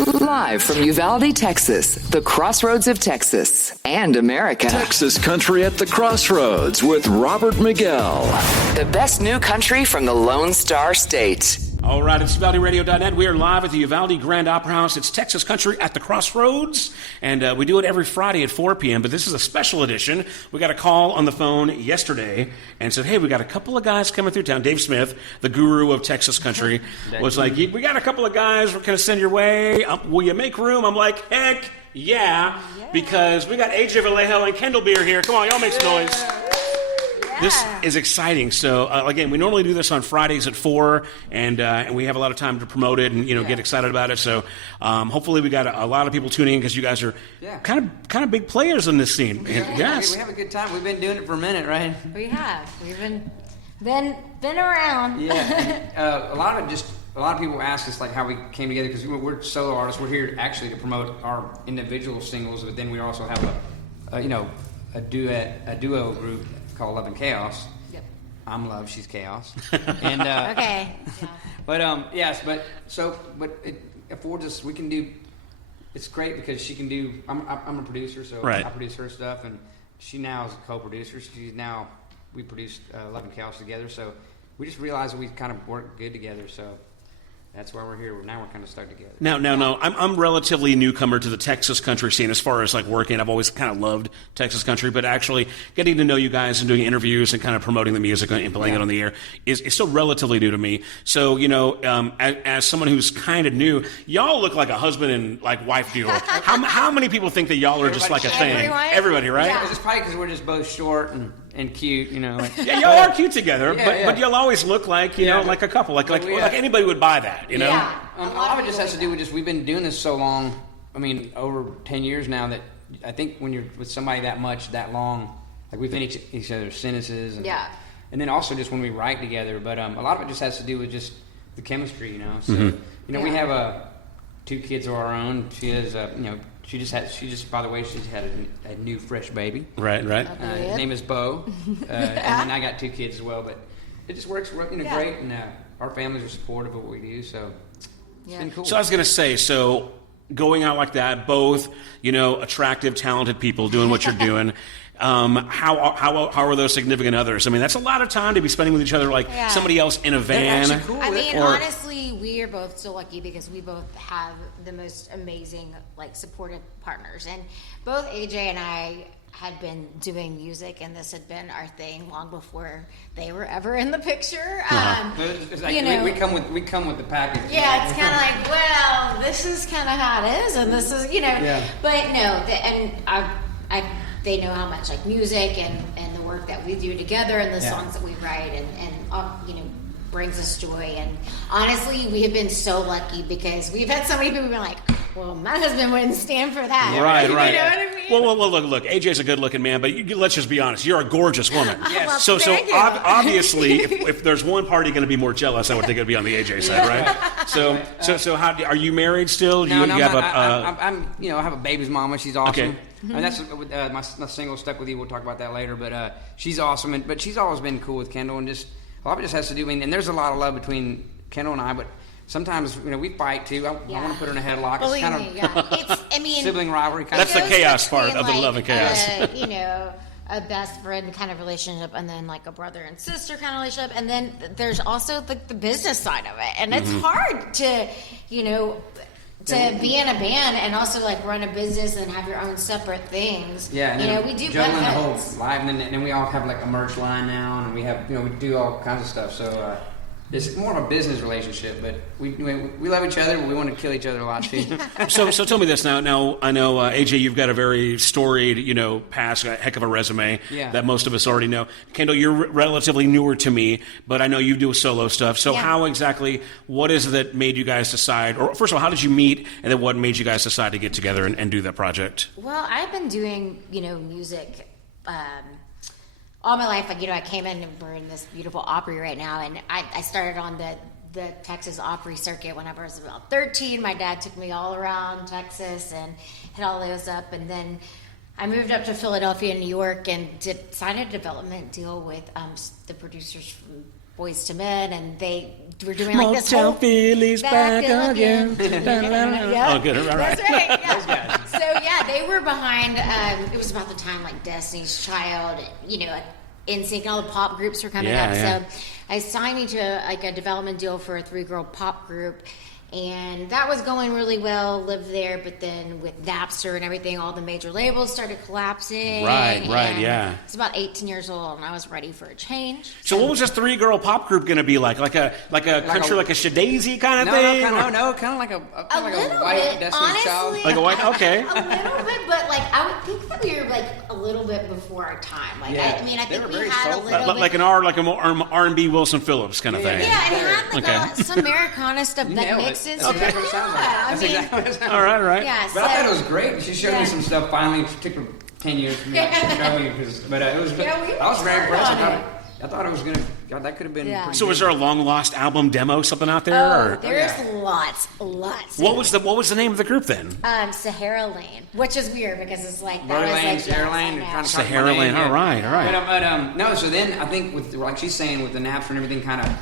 Live from Uvalde, Texas, the crossroads of Texas and America. Texas Country at the Crossroads with Robert Miguel. The best new country from the Lone Star State. All right, it's UvaldeRadio.net. We are live at the Uvalde Grand Opera House. It's Texas Country at the Crossroads, and we do it every Friday at 4 p.m., but this is a special edition. We got a call on the phone yesterday and said, hey, we got a couple of guys coming through town. Dave Smith, the guru of Texas Country, was like, we got a couple of guys we're going to send your way. Will you make room? I'm like, heck yeah, because we got AJ Vallejo and Kendall Beard here. Come on, y'all make some noise. This is exciting. So, again, we normally do this on Fridays at 4, and we have a lot of time to promote it and, get excited about it. So, hopefully we got a lot of people tuning in because you guys are kind of big players in this scene. Yes. We have a good time. We've been doing it for a minute, right? We have. We've been around. Yeah. A lot of people ask us like how we came together because we're solo artists. We're here actually to promote our individual singles, but then we also have a duo group called Love and Chaos. Yep. I'm Love, she's Chaos. And okay. But yes, but it affords us. We can do. It's great because she can do. I'm a producer, so right. I produce her stuff, and she now is a co-producer. We produced Love and Chaos together, so we just realized that we kind of work good together. So that's why we're here. Now we're kind of stuck together. No. I'm relatively newcomer to the Texas country scene as far as like working. I've always kind of loved Texas country, but actually getting to know you guys and doing interviews and kind of promoting the music and playing it on the air is still relatively new to me. So, as someone who's kind of new, y'all look like a husband and like wife duo. How many people think that y'all are just like a thing? Everybody, right? Yeah. It's probably because we're just both short and cute, Yeah, y'all are cute together, but y'all always look like, like a couple. Like anybody would buy that, Yeah. A lot of it just has to do with we've been doing this so long, over 10 years now, that I think when you're with somebody that long, like we finish each other's sentences. And then also just when we write together. But a lot of it just has to do with just the chemistry, So, we have 2 kids of our own. She has, by the way, she's had a new fresh baby. Right. His name is Bo. And then I got 2 kids as well. But it just works, great. And our families are supportive of what we do. So it's been cool. So I was going to say, going out like that, both, attractive, talented people doing what you're doing. How are those significant others? That's a lot of time to be spending with each other, like somebody else in a van. Cool. Honestly, we are both so lucky because we both have the most amazing, supportive partners. And both AJ and I had been doing music, and this had been our thing long before they were ever in the picture. It's like we come with the package. Yeah, it's kind of like, well, this is kind of how it is, and this is, But no, they know how much music and the work that we do together and the songs that we write and brings us joy. And honestly, we have been so lucky because we've had so many people be like, well, my husband wouldn't stand for that. Right. You know what I mean? Well, look, AJ's a good-looking man, but let's just be honest. You're a gorgeous woman. Yes. So obviously, if there's one party going to be more jealous, I would think it'd be on the AJ side, right? So how are you married still? No, I'm not. I have a baby's mama. She's awesome. Okay. And that's my single Stuck With You. We'll talk about that later. But she's awesome. But she's always been cool with Kendall, and just a lot of it just has to do. And there's a lot of love between Kendall and I, but sometimes we fight too. I want to put her in a headlock. Believe it's kind me, of sibling rivalry. That's the chaos part of the love and chaos. A best friend kind of relationship, and then a brother and sister kind of relationship, and then there's also the business side of it, and it's hard to to be in a band and also run a business and have your own separate things. Yeah, we do juggling the whole live, and then we all have a merch line now, and we have we do all kinds of stuff. So it's more of a business relationship, but we love each other, but we want to kill each other a lot too. So tell me this now. Now I know AJ, you've got a very storied past, a heck of a resume that most of us already know. Kendall, you're relatively newer to me, but I know you do solo stuff. So how exactly? What is it that made you guys decide? Or first of all, how did you meet, and then what made you guys decide to get together and do that project? Well, I've been doing music. All my life, I came in and we're in this beautiful Opry right now, and I started on the Texas Opry circuit whenever I was about 13. My dad took me all around Texas and hit all those up, and then I moved up to Philadelphia and New York and signed a development deal with the producers from Boys to Men, and they were doing like this Motel whole Phillies back again. Yeah. Oh, good. All right. That's right. Yeah. So yeah, they were behind. It was about the time like Destiny's Child, NSYNC, all the pop groups were coming up. Yeah. So I signed me to like a development deal for a 3-girl pop group. And that was going really well, lived there, but then with Napster and everything, all the major labels started collapsing. Right, yeah. I was about 18 years old, and I was ready for a change. So what was this 3-girl pop group going to be like? Like a country, like a Shadazy kind of thing? No, kind of like a white Destiny's Child. Like a white, okay. A little bit, but like I would think that we were like a little bit before our time. Like I think we had a little bit like an R&B Wilson Phillips kind of thing. Yeah, and it had like some Americana stuff that mixes. That's exactly what it sounds like. That's exactly what it sounds like. All right. Yeah, but I thought it was great. She showed me some stuff finally. It took her 10 years for me to show me. But it was. I was very impressed. I thought it was going to. God, that could have been pretty So good. was there a long lost album demo, something out there? There's lots. What was the name of the group then? Sahara Lane, which is weird because it's like Brodie Lane, like Sahara Lane, Sahara Lane. All right. But no. So then I think with like she's saying with the Napster and everything, kind of.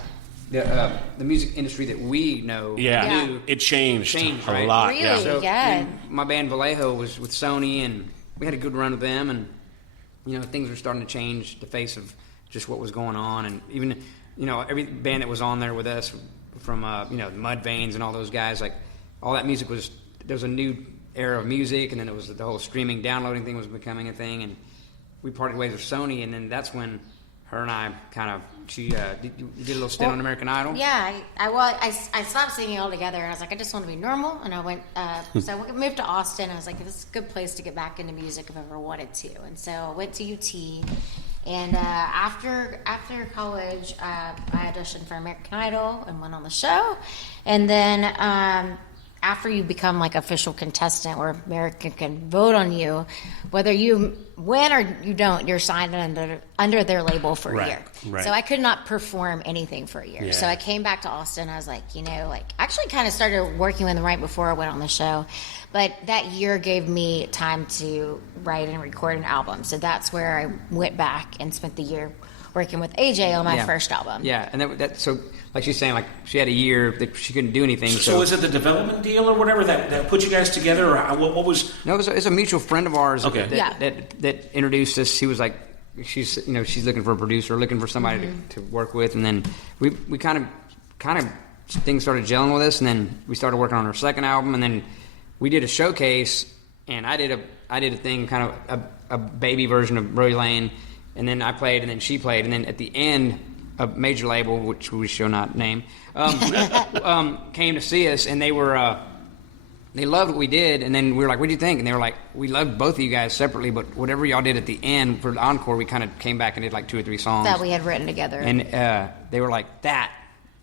The music industry that we know knew it changed right? a lot. Really? Yeah. So Yeah. my band Vallejo was with Sony, and we had a good run with them, and things were starting to change the face of just what was going on, and even every band that was on there with us from Mud Veins and all those guys, like all that music was there was a new era of music, and then it was the whole streaming downloading thing was becoming a thing, and we parted ways with Sony, and then that's when her and I kind of you did a little stint on American Idol. Yeah, I stopped singing altogether, and I was like, I just want to be normal, and I went. So I moved to Austin. I was like, this is a good place to get back into music if I ever wanted to, and so I went to UT. And after college, I auditioned for American Idol and went on the show, and then. After you become like official contestant where America can vote on you, whether you win or you don't, you're signed under their label for a year. Right. So I could not perform anything for a year. Yeah. So I came back to Austin. I was like, actually kind of started working with them right before I went on the show. But that year gave me time to write and record an album. So that's where I went back and spent the year working with AJ on my first album. Yeah, and that so like she's saying, like she had a year that she couldn't do anything. So was it the development deal or whatever that put you guys together, or what was? No, it's a mutual friend of ours Okay. that introduced us. He was like, she's looking for a producer, looking for somebody to work with, and then we kind of things started gelling with us, and then we started working on our second album, and then we did a showcase, and I did a thing, kind of a baby version of Brodie Lane. And then I played, and then she played, and then at the end, a major label, which we shall not name, came to see us, and they loved what we did, and then we were like, "What do you think?" And they were like, "We loved both of you guys separately, but whatever y'all did at the end for the encore, we kind of came back and did like 2 or 3 songs That we had written together. and they were like, "That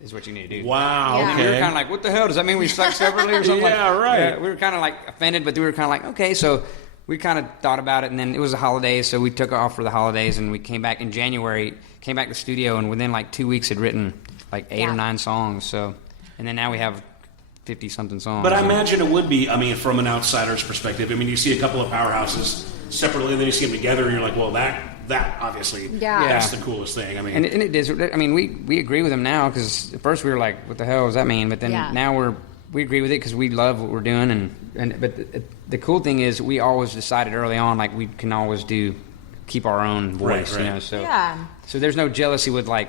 is what you need to do." Wow. Yeah. Okay. We were kind of like, "What the hell does that mean? We suck separately or something?" Yeah, right. Yeah, we were kind of like offended, but we were kind of like, "Okay," so. We kind of thought about it, and then it was the holidays, so we took off for the holidays, and we came back in January, came back to the studio, and within like 2 weeks had written like 8 or 9 songs. So, and then now we have 50-something songs. But I imagine it would be, from an outsider's perspective. You see a couple of powerhouses separately, and then you see them together, and you're like, well, that obviously, that's the coolest thing. And it is. We agree with them now, because at first we were like, what the hell does that mean? But then now we agree with it because we love what we're doing, but the cool thing is we always decided early on, like, we can always keep our own voice, right. So there's no jealousy with, like,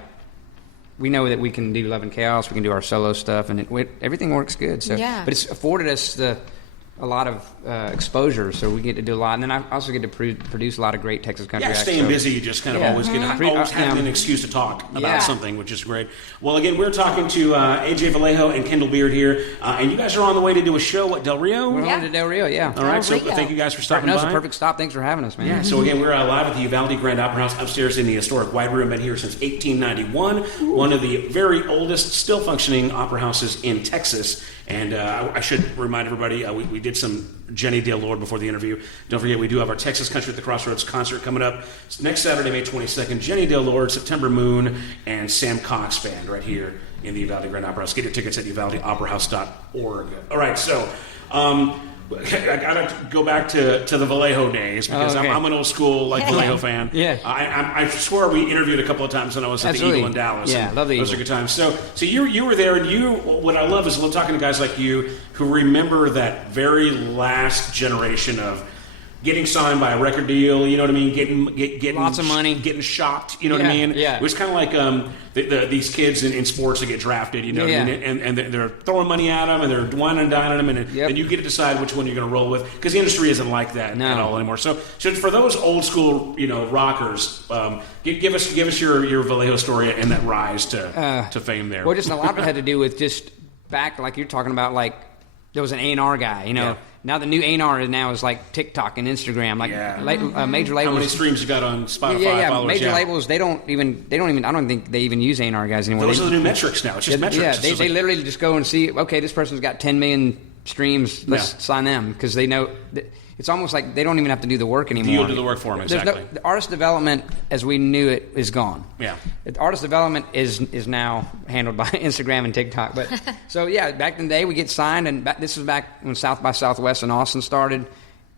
we know that we can do Love and Chaos, we can do our solo stuff, and everything works good. So but it's afforded us a lot of exposure, so we get to do a lot, and then I also get to produce a lot of great Texas country acts. Staying busy, you just kind of always have an excuse to talk about something, which is great. Well, again, we're talking to AJ Vallejo and Kendall Beard here, and you guys are on the way to do a show at Del Rio? We're on to Del Rio, All right, so thank you guys for stopping by. It's a perfect stop. Thanks for having us, man. Yeah, so again, we're live at the Uvalde Grand Opera House upstairs in the historic White Room. Been here since 1891, one of the very oldest, still functioning opera houses in Texas. And I should remind everybody, we did some Jenny Dale Lord before the interview. Don't forget, we do have our Texas Country at the Crossroads concert coming up next Saturday, May 22nd. Jenny Dale Lord, September Moon, and Sam Cox Band right here in the Uvalde Grand Opera House. Get your tickets at uvaldeoperahouse.org. All right, so I gotta go back to the Vallejo days because I'm an old school Vallejo fan. Yeah, I swear we interviewed a couple of times when I was at the Eagle in Dallas. Yeah, love the Eagle. Those are good times. So you were there, and what I love is talking to guys like you who remember that very last generation of getting signed by a record deal, you know what I mean? Getting lots of money, getting shopped, you know what I mean? Yeah. It was kind of like these kids in sports that get drafted, you know what I mean? And they're throwing money at them, and they're whining and dining them, and then you get to decide which one you're going to roll with, because the industry isn't like that at all anymore. So for those old school, rockers, give us your Vallejo story and that rise to fame there. Well, just a lot of it had to do with just back, like you're talking about, like there was an A&R guy, Yeah. Now the new A&R now is like TikTok and Instagram, major labels. How many streams you got on Spotify? Yeah. Followers, Major labels, they don't even. I don't think they even use A&R guys anymore. Those are the new metrics now. It's just metrics. Yeah, they literally just go and see. Okay, this person's got 10 million streams. Let's sign them, because they know. It's almost like they don't even have to do the work anymore. You'll do the work for them, exactly. The artist development, as we knew it, is gone. Yeah. The artist development is now handled by Instagram and TikTok. But so back in the day, we get signed, and this was back when South by Southwest in Austin started.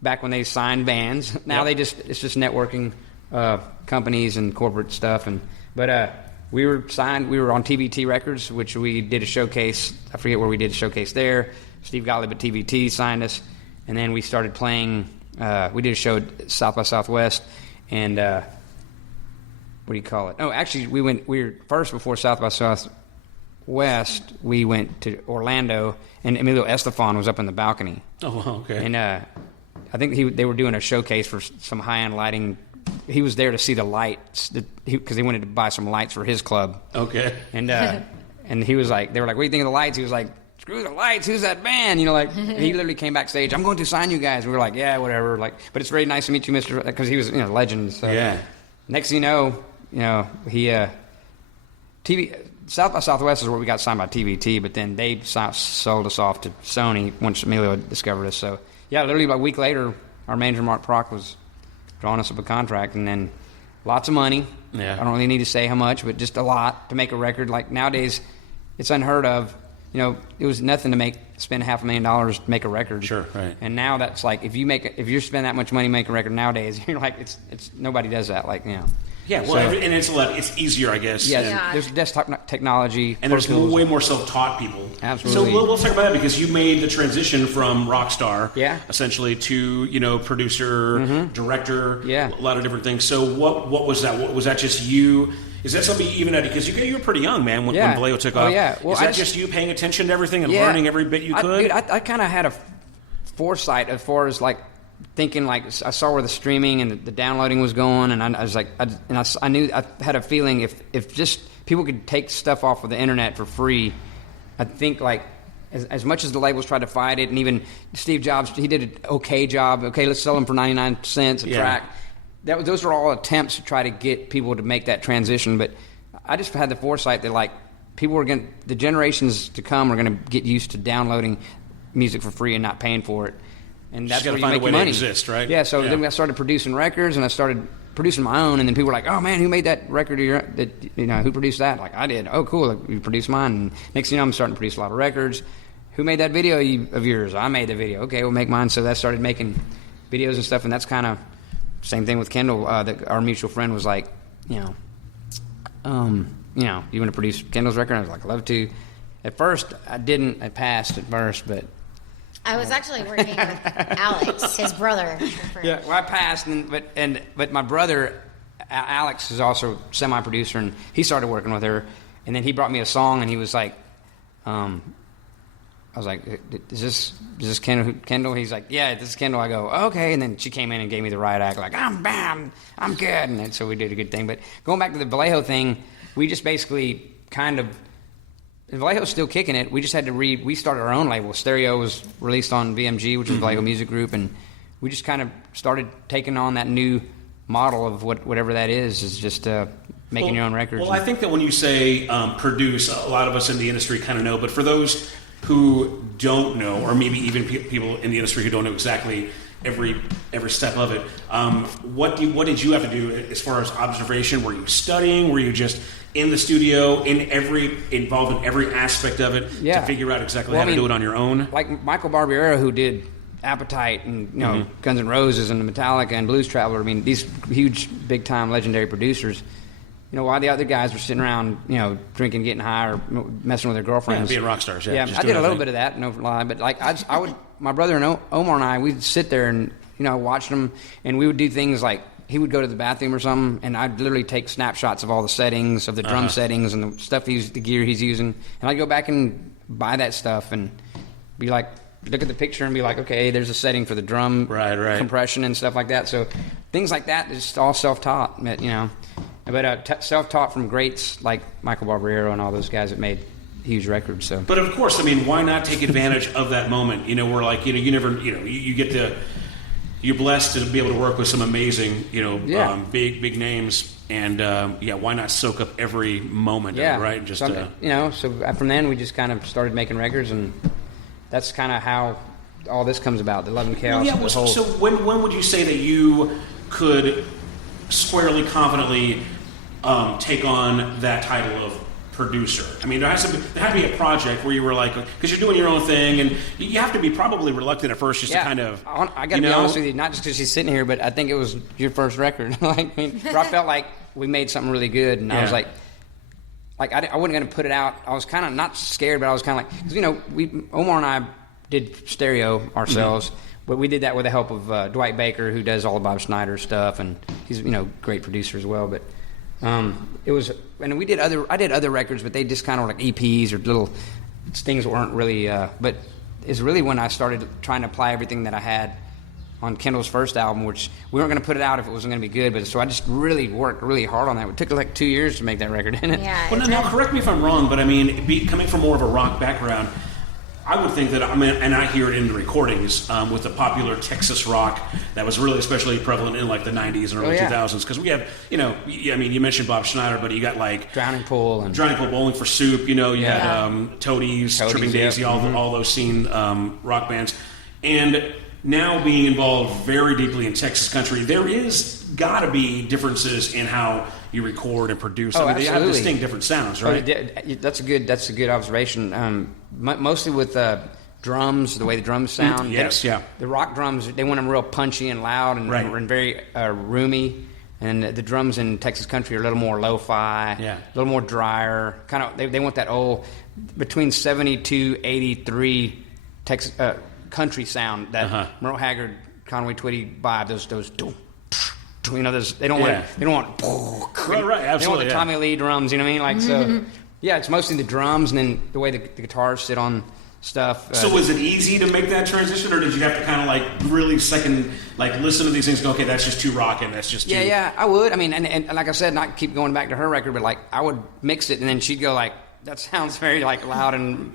Back when they signed bands. Now it's just networking companies and corporate stuff. But we were signed. We were on TVT Records, which we did a showcase. I forget where we did a showcase there. Steve Gottlieb at TVT signed us. And then we started playing, we did a show at South by Southwest, and what do you call it? Oh, actually, we were first before South by Southwest, we went to Orlando, and Emilio Estefan was up in the balcony. Oh, okay. And I think they were doing a showcase for some high-end lighting. He was there to see the lights, because he wanted to buy some lights for his club. Okay. And he was like, they were like, what do you think of the lights? He was like, screw the lights, who's that band? He literally came backstage, I'm going to sign you guys. We were like, yeah, whatever. But it's very nice to meet you, Mr. Because he was a legend. So. Yeah. Next thing you know, he South by Southwest is where we got signed by TVT, but then they sold us off to Sony once Emilio discovered us. So literally about a week later, our manager Mark Prock was drawing us up a contract, and then lots of money. Yeah. I don't really need to say how much, but just a lot to make a record. Like nowadays, it's unheard of. It was nothing to spend $500,000 to make a record. Sure, right. And now that's like, if you spend that much money to make a record nowadays, you're like, it's nobody does that. Yeah, well, and it's easier, I guess. Yeah, there's desktop technology. And there's way more self-taught people. Absolutely. So we'll talk about that, because you made the transition from rock star, essentially, to producer, director, a lot of different things. So what was that? Was that just you? Is that something you even because you were pretty young, man, when Vallejo took off? Well, is that just you paying attention to everything and learning every bit you could? I kind of had a foresight as far as thinking I saw where the streaming and the downloading was going, and I was like, I knew, I had a feeling if just people could take stuff off of the internet for free, I think as much as the labels tried to fight it, and even Steve Jobs, he did an okay job. Okay, let's sell them for 99 cents a track. Those are all attempts to try to get people to make that transition, but I just had the foresight that the generations to come are going to get used to downloading music for free and not paying for it, and that's where you make your money. To exist, right? Yeah. So then I started producing records, and I started producing my own, and then people were like, "Oh man, who made that record? Who produced that?" Like I did. Oh, cool. You produced mine. And next thing you know, I'm starting to produce a lot of records. Who made that video of yours? I made the video. Okay, we'll make mine. So that started making videos and stuff, and that's kind of. Same thing with Kendall. Our mutual friend was like, you want to produce Kendall's record? I was like, love to. At first, I didn't. I passed at first, but I was actually working with Alex, his brother. Yeah, well, I passed, but my brother Alex is also a semi-producer, and he started working with her, and then he brought me a song, and he was like, I was like, is this Kendall? He's like, yeah, this is Kendall. I go, okay. And then she came in and gave me the right act, like, I'm good. And so we did a good thing. But going back to the Vallejo thing, we just basically Vallejo's still kicking it. We just had to we started our own label. Stereo was released on VMG, which is Vallejo Music Group. And we just kind of started taking on that new model of whatever that is just making your own records. Well, I think that when you say produce, a lot of us in the industry kind of know. But for those who don't know, or maybe even people in the industry who don't know exactly every step of it, what did you have to do as far as observation? Were you studying? Were you just in the studio, involved in every aspect of it to figure out exactly how to do it on your own? Like Michael Barbieri, who did Appetite and Guns N' Roses and Metallica and Blues Traveler. I mean, these huge, big time, legendary producers. While the other guys were sitting around, drinking, getting high, or messing with their girlfriends, being rock stars. Yeah, I did a little bit of that, no lie. But like, I would, my brother and Omar and I, we'd sit there and watch them, and we would do things like he would go to the bathroom or something, and I'd literally take snapshots of all the settings, of the drum settings and the stuff the gear he's using, and I'd go back and buy that stuff and be like, look at the picture and be like, okay, there's a setting for the drum compression and stuff like that. So things like that is all self-taught, but self-taught from greats like Michael Barbiero and all those guys that made huge records. So, but of course, I mean, why not take advantage of that moment? Where like you never, you get to, you're blessed to be able to work with some amazing, big names, and why not soak up every moment? Of it, right? Just so from then we just kind of started making records, and that's kind of how all this comes about. The Love and Chaos. So when would you say that you could squarely, confidently take on that title of producer? I mean, there had to be a project where you were like, because you're doing your own thing, and you have to be probably reluctant at first just to kind of. I got to be honest with you, not just because she's sitting here, but I think it was your first record. I felt like we made something really good, and I was like I wasn't going to put it out. I was kind of not scared, but I was kind of like, because Omar and I did stereo ourselves, but we did that with the help of Dwight Baker, who does all of Bob Schneider's stuff, and he's great producer as well. But it was, and I did other records, but they just kind of were like EPs or little things that weren't really. But it's really when I started trying to apply everything that I had on Kendall's first album, which we weren't going to put it out if it wasn't going to be good, but so I just really worked really hard on that. It took like 2 years to make that record. Yeah, well, now correct me if I'm wrong, but I mean, coming from more of a rock background, I would think that, and I hear it in the recordings with the popular Texas rock that was really especially prevalent in like the 90s and early 2000s, because we have, you mentioned Bob Schneider, but you got like Drowning Pool, Bowling for Soup, you had Toadies, Tripping Daisy, all those scene rock bands. And now being involved very deeply in Texas country, there is got to be differences in how you record and produce. They have distinct different sounds, right? That's a good observation. Mostly with drums, the way the drums sound. The rock drums, they want them real punchy and loud and very roomy. And the drums in Texas country are a little more lo-fi, a little more drier. Kind of, they want that old between 72, 83 Texas country sound, that Merle Haggard, Conway Twitty vibe. Those they don't want they don't want absolutely, they want the Tommy Lee drums, you know what I mean? Like so, it's mostly the drums and then the way the guitars sit on stuff. So was it easy to make that transition, or did you have to kind of like really listen to these things and go, okay, that's just too rockin', that's just too... Yeah, I would. I mean, and like I said, not keep going back to her record, but like I would mix it and then she'd go like, that sounds very like loud and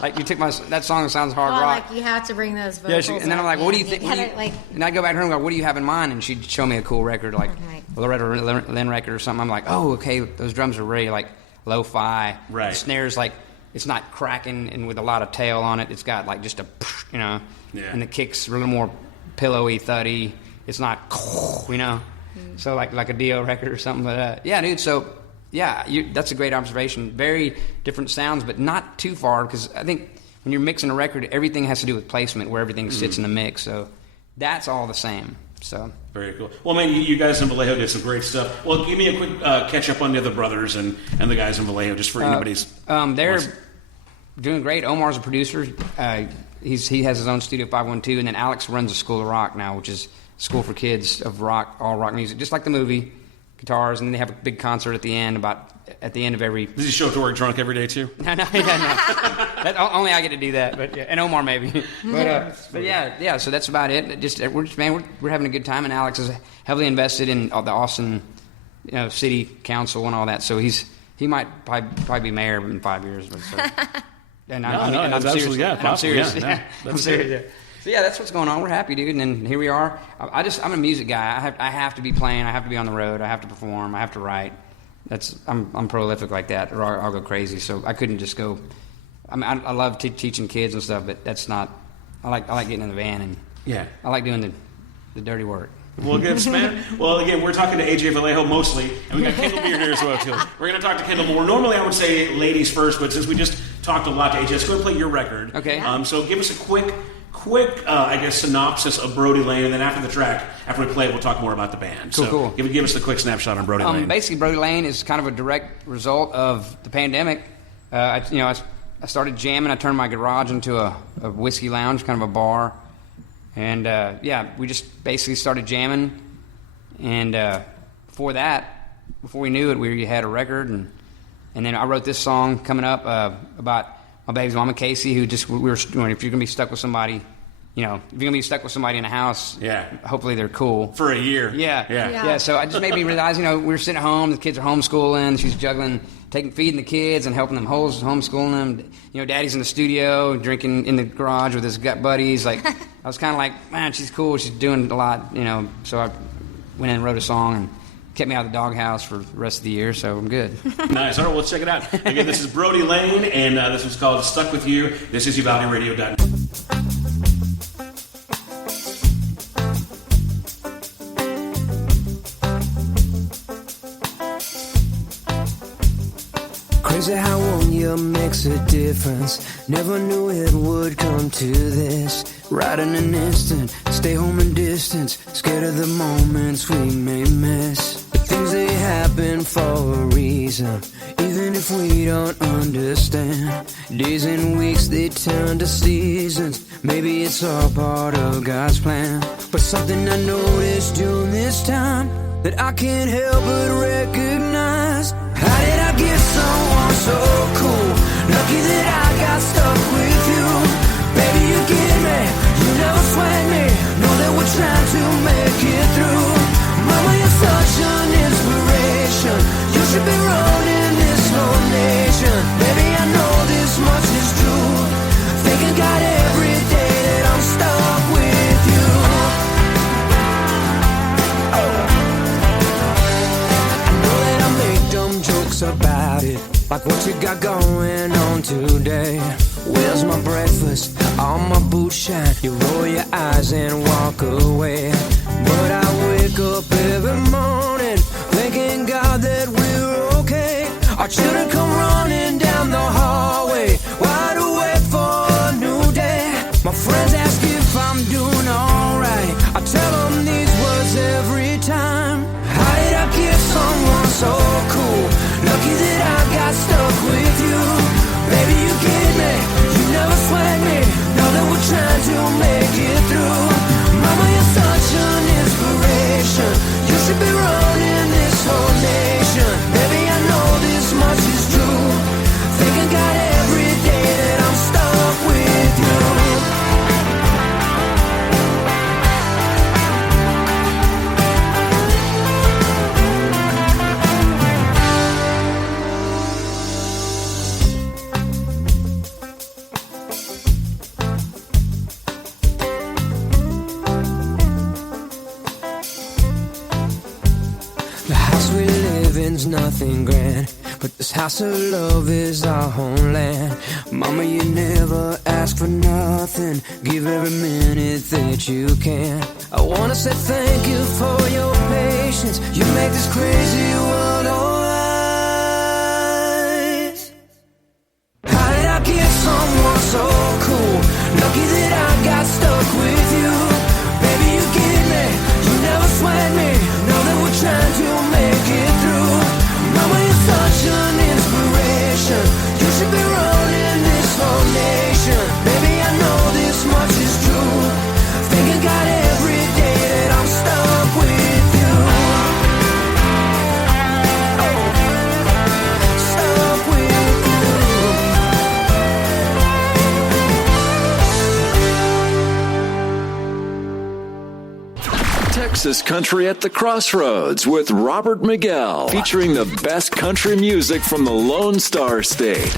like you took that song sounds hard rock. Like you have to bring those vocals. And then I'm like, what do you think? And I'd go back to her and go, what do you have in mind? And she'd show me a cool record, like a Loretta Lynn record or something. I'm like, oh, okay, those drums are really like lo-fi. Right. The snares, like, it's not cracking and with a lot of tail on it. It's got like just a, and the kicks a little more pillowy, thuddy. It's not, so like a Dio record or something. But dude, so. Yeah, that's a great observation. Very different sounds, but not too far, because I think when you're mixing a record, everything has to do with placement, where everything sits in the mix. So that's all the same. So very cool. Well, man, you guys in Vallejo did some great stuff. Well, give me a quick catch up on the other brothers and the guys in Vallejo, just for anybody's. They're doing great. Omar's a producer. He has his own studio, 512, and then Alex runs a School of Rock now, which is a school for kids of rock, all rock music, just like the movie. Guitars, and then they have a big concert at the end of every... Does he show up to work drunk every day too? No. Only I get to do that, but and Omar maybe. But so that's about it. We're having a good time, and Alex is heavily invested in the Austin, city council and all that. So he might probably be mayor in 5 years. But so. I'm serious. I'm serious. I'm serious. So that's what's going on. We're happy, dude. And then here we are. I'm a music guy. I have to be playing. I have to be on the road. I have to perform. I have to write. I'm prolific like that, or I'll go crazy. So I couldn't just go. I love teaching kids and stuff, but that's not. I like getting in the van and I like doing the dirty work. Well, good, man. Well, again, we're talking to AJ Vallejo mostly, and we got Kendall Beard here as well too. We're going to talk to Kendall more. Normally, I would say ladies first, but since we just talked a lot to AJ, let's go and play your record. Okay. So give us a quick quick, I guess, synopsis of Brodie Lane, and then after the track, after we play it, we'll talk more about the band. Cool. Give us the quick snapshot on Brodie Lane. Basically, Brodie Lane is kind of a direct result of the pandemic. I started jamming. I turned my garage into a whiskey lounge, kind of a bar. And, we just basically started jamming. And before we knew it, we had a record. And then I wrote this song coming up about my baby's mama, Casey, who if you're going to be stuck with somebody, if you're going to be stuck with somebody in a house, hopefully they're cool. For a year. Yeah. So it just made me realize, we were sitting at home, the kids are homeschooling, she's juggling, feeding the kids and helping them homeschooling them. Daddy's in the studio, drinking in the garage with his gut buddies. Like, I was kind of like, man, she's cool, she's doing a lot, So I went in and wrote a song and kept me out of the doghouse for the rest of the year, so I'm good. Nice. All right, let's check it out. Again, this is Brodie Lane, and this one's called Stuck With You. This is UvaldeRadio.net. Crazy how one year makes a difference. Never knew it would come to this. Right in an instant, stay home and distance. Scared of the moments we may miss. But things they happen for a reason, even if we don't understand. Days and weeks they turn to seasons. Maybe it's all part of God's plan. But something I noticed during this time that I can't help but recognize. How did I get someone so cool? Lucky that I got stuck with you. Baby, you get me, you never sweat me. Know that we're trying to make it through. Mama, you're such an inspiration. You should be running this whole nation. Baby, I know this much is true. Thinking God every day that I'm stuck with you. About it, like what you got going on today. Where's my breakfast? All my boots shine. You roll your eyes and walk away. But I wake up every morning thanking God that we're okay. Our children come running down the hallway, wide awake for a new day. My friends ask if I'm doing alright. I tell them these words every time. How did I get someone so cool? Lucky that I got stuck with you. Baby, you get me, you never sweat me. Know that we're trying to make it through. Mama, you're such an inspiration. You should be running this whole nation. Baby, I know this much is true. Thinking God every day that I'm stuck with you. Nothing grand, but this house of love is our homeland. Mama, you never ask for nothing. Give every minute that you can. I wanna say thank you for your patience. You make this crazy world alright. How did I get someone so cool? Lucky that I got stuck with you. Baby, you get me, you never sweat me. Know that we're trying to make it through. Mama, you're such an inspiration. You should be running this whole nation. Baby, I know this much is true. Thinking God every day that I'm stuck with you. Stuck with you. Texas Country at the Crossroads with Robert Miguel, featuring the best country music from the Lone Star State.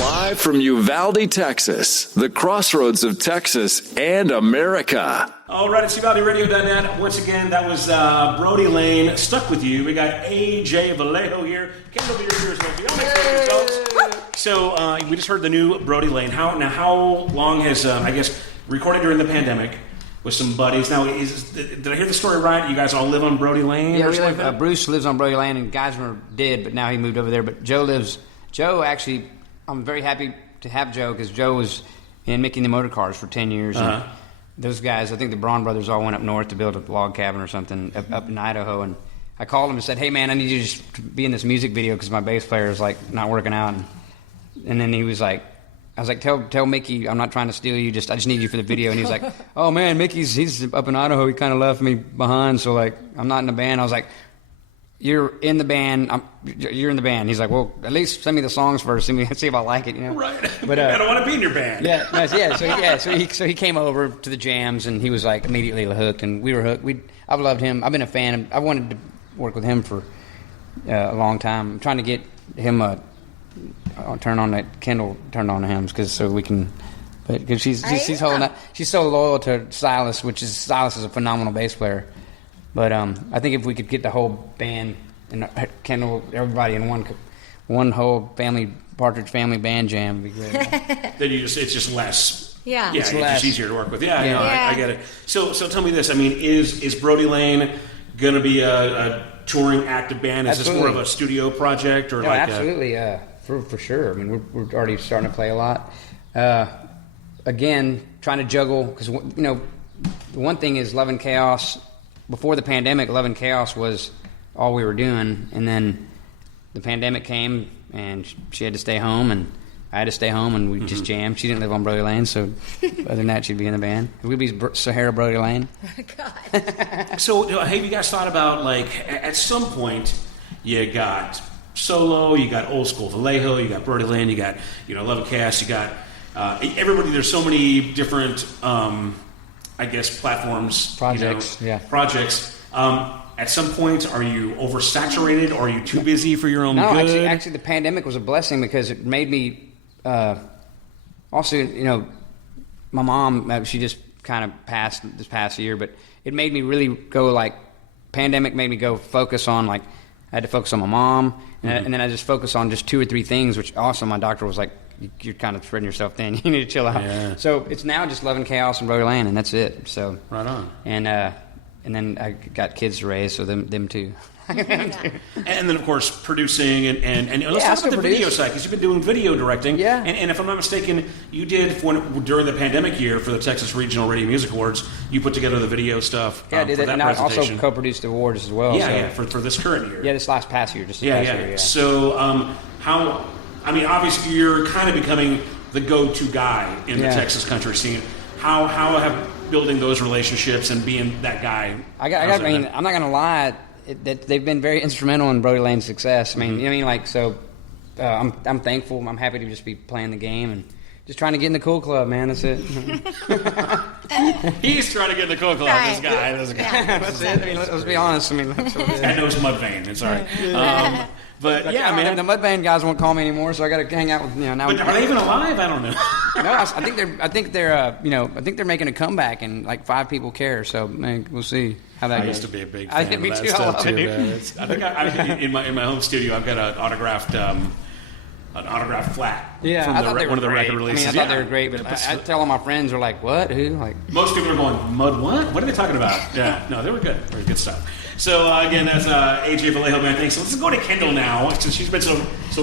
Live from Uvalde, Texas, the crossroads of Texas and America. All right, it's UvaldeRadio.net. Once again, that was Brodie Lane, Stuck With You. We got AJ Vallejo here. Kendall Beard here as well. Y'all make some results. So we just heard the new Brodie Lane. How long has, recorded during the pandemic with some buddies? Now, did I hear the story right? You guys all live on Brodie Lane? Yeah, we live, Bruce lives on Brodie Lane, and Geismer did, but now he moved over there. But Joe actually, I'm very happy to have Joe, because Joe was, and Mickey and the Motor Cars for 10 years. And those guys, I think the Braun brothers all went up north to build a log cabin or something up in Idaho. And I called him and said, hey, man, I need you to just be in this music video because my bass player is, like, not working out. And then he was like, I was like, tell Mickey I'm not trying to steal you. I just need you for the video. And he was like, oh, man, he's up in Idaho. He kind of left me behind. So, like, I'm not in the band. I was like, you're in the band. You're in the band. He's like, well, at least send me the songs first. See if I like it, you know. Right. But I don't want to be in your band. So he came over to the jams, and he was like immediately hooked, and we were hooked. I've loved him. I've been a fan. I wanted to work with him for a long time. I'm trying to get him turn on that Kendall turned on to him so we can. Because she's holding up. She's so loyal to Silas, Silas is a phenomenal bass player. But I think if we could get the whole band and Kendall, everybody in one whole Partridge family band jam, would be great. Then it's just less. Yeah, it's just easier to work with. I get it. So tell me this. I mean, is Brodie Lane going to be a touring active band? Is this more of a studio project or absolutely, for sure. I mean, we're already starting to play a lot. Again, trying to juggle because the one thing is Love and Chaos. Before the pandemic, Love and Chaos was all we were doing, and then the pandemic came, and she had to stay home, and I had to stay home, and we just jammed. She didn't live on Brodie Lane, so other than that, she'd be in the band. We'd be Sahara Brodie Lane. Oh, God. So, have you guys thought about, like, at some point, you got solo, you got old school Vallejo, you got Brodie Lane, you got, Love and Chaos, you got everybody. There's so many different platforms, projects. At some point, are you oversaturated, or are you too busy for your own good? No, actually, the pandemic was a blessing because it made me. Also, my mom, she just kind of passed this past year, but it made me really go pandemic made me go focus on I had to focus on my mom, and then I just focused on just 2 or 3 things, which also my doctor was like, you're kind of spreading yourself thin. You need to chill out. Yeah. So it's now just Love and Chaos and Brodie Lane, and that's it. So right on. And then I got kids to raise, so them too. And then, of course, producing and let's talk about the video side, because you've been doing video directing. Yeah. And if I'm not mistaken, you did during the pandemic year for the Texas Regional Radio Music Awards. You put together the video stuff. Yeah, I did that, and I also co-produced the awards as well. Yeah, for this current year. Yeah, this past year. Year. So obviously you're kind of becoming the go-to guy in the Texas country scene. How have building those relationships and being that guy? I'm not gonna lie. That they've been very instrumental in Brodie Lane's success. I mean, I'm thankful. I'm happy to just be playing the game and just trying to get in the cool club, man. That's it. He's trying to get in the cool club. Right. This guy. That's it. I mean, let's be honest. I mean, that's what it is. I know it's Mudvayne. It's all right. But the Mudvayne guys won't call me anymore, so I got to hang out with now. But are they even alive? I don't know. No, I think they're making a comeback, and 5 people care. So we'll see how that goes. I used to be a big fan of me that too. stuff I too. I think in my home studio, I've got an autographed flat. Yeah, from I thought they were one of the great. record releases. I thought they were great, but I tell all my friends are like, "What? Who?" Most people are going, "Mud what? What are they talking about?" Yeah, no, they were good. Very good stuff. So again, that's AJ Vallejo, man. Thanks. So let's go to Kendall now, since she's been so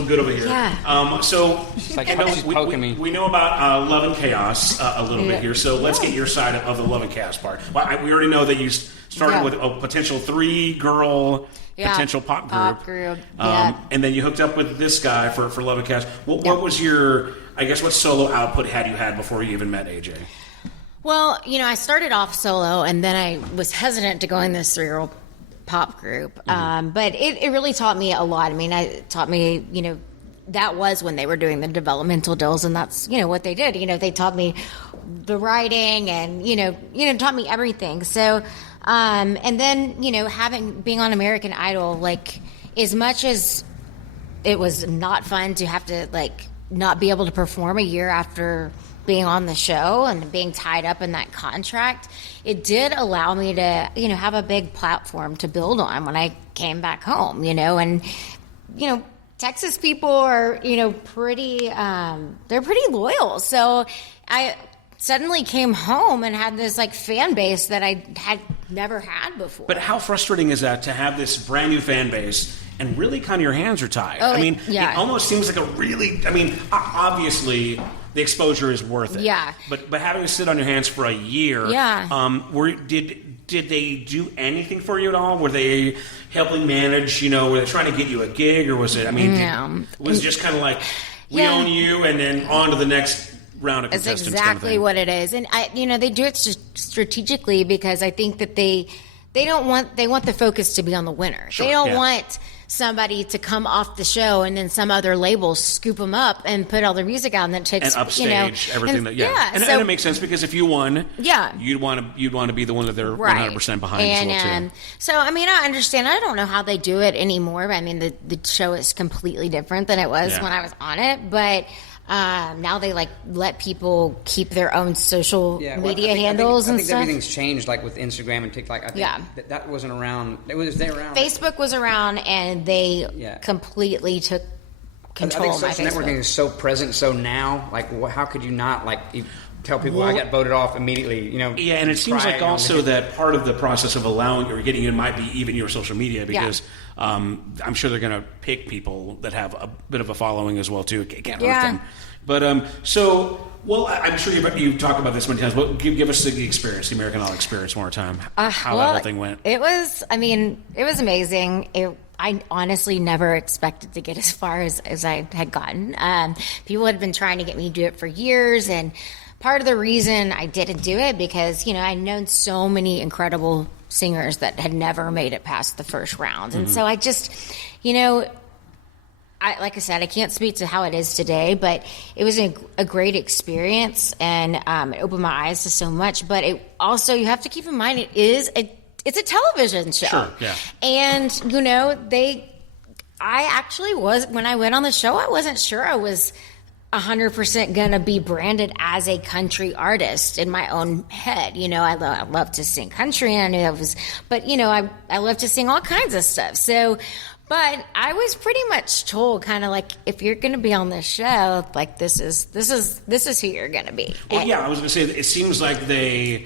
good over here. Yeah. So Kendall, she's poking me. We know about Love and Chaos a little bit here. So let's get your side of the Love and Chaos part. Well, we already know that you started with a potential 3-girl potential pop group. And then you hooked up with this guy for Love and Chaos. What was your, what solo output had you had before you even met AJ? Well, I started off solo, and then I was hesitant to go in this 3-girl pop group. But it really taught me a lot. I mean, it taught me, that was when they were doing the developmental deals, and that's, what they did. They taught me the writing and, taught me everything. So, and then, being on American Idol, as much as it was not fun to have to, not be able to perform a year after being on the show and being tied up in that contract, it did allow me to, have a big platform to build on when I came back home, and, Texas people are, pretty, they're pretty loyal. So I suddenly came home and had this fan base that I had never had before. But how frustrating is that to have this brand new fan base and really kind of your hands are tied? It almost seems like obviously the exposure is worth it. Yeah. But having to sit on your hands for a year. Yeah. Did they do anything for you at all? Were they helping manage? Were they trying to get you a gig, or was it? I mean, was it just kind of like we own you, and then on to the next round of contestants? It's exactly what it is, and they do it strategically because I think that they want the focus to be on the winner. Sure, they don't want somebody to come off the show and then some other label scoop them up and put all their music out and then takes and upstage everything. And so, it makes sense because if you won, you'd want to be the one that they're 100% behind as well too. So I mean, I understand. I don't know how they do it anymore. But I mean, the show is completely different than it was when I was on it, but. Now they let people keep their own social media handles and stuff. I think everything's changed, like with Instagram and TikTok. I think that wasn't around. Was they around? Facebook was around, and they completely took control of my Facebook. I think social networking is so present. So now, how could you not tell people I got voted off immediately? Yeah, and it seems like also that part of the process of allowing or getting in might be even your social media because. I'm sure they're going to pick people that have a bit of a following as well too. It can't hurt them. But I'm sure you've talked about this many times. But give us the experience, the American Idol experience, one more time. How that whole thing went. It was amazing. I honestly never expected to get as far as I had gotten. People had been trying to get me to do it for years, and part of the reason I didn't do it because I'd known so many incredible singers that had never made it past the first round. And so I just, like I said, I can't speak to how it is today, but it was a great experience, and it opened my eyes to so much. But it also, you have to keep in mind, it's a television show. Sure, yeah. And, I actually was, when I went on the show, I wasn't sure I was 100% gonna be branded as a country artist in my own head. I love to sing country, and I knew that was, but I love to sing all kinds of stuff. So, but I was pretty much told kind of if you're gonna be on this show, this is who you're gonna be. Well, I was gonna say it seems like they're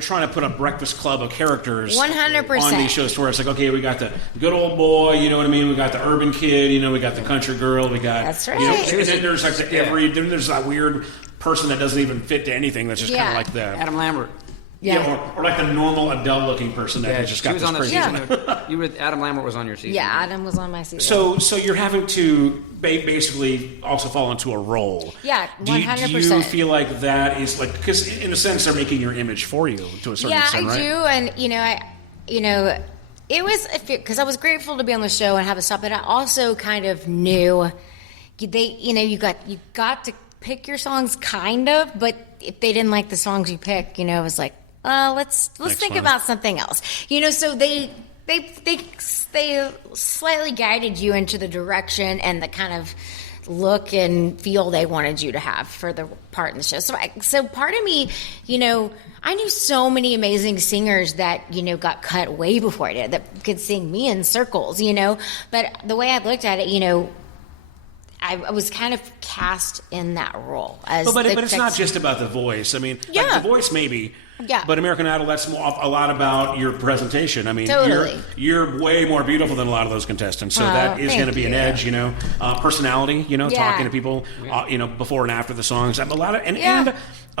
trying to put a Breakfast Club of characters 100% on these shows where it's okay, we got the good old boy, you know what I mean? We got the urban kid, we got the country girl, we got... That's right. And then there's there's that weird person that doesn't even fit to anything that's just kind of like the... Adam Lambert. Or like the normal adult-looking person that just got this crazy... You were Adam Lambert was on your season. Yeah, Adam was on my season. So you're having to basically also fall into a role. Yeah, 100%. Do you feel like that is because in a sense they're making your image for you to a certain extent, right? Yeah, I do, and it was because I was grateful to be on the show and have a stop, but I also kind of knew you got to pick your songs kind of, but if they didn't like the songs you pick, it was let's think about something else. So they slightly guided you into the direction and the kind of look and feel they wanted you to have for the part in the show. So part of me, I knew so many amazing singers that, got cut way before I did, that could sing me in circles, But the way I looked at it, I was kind of cast in that role. But it's not just about the voice. I mean, the voice maybe. Yeah. But American Idol, that's a lot about your presentation. I mean, totally. you're way more beautiful than a lot of those contestants. So that is going to be an edge, personality, talking to people, before and after the songs. And a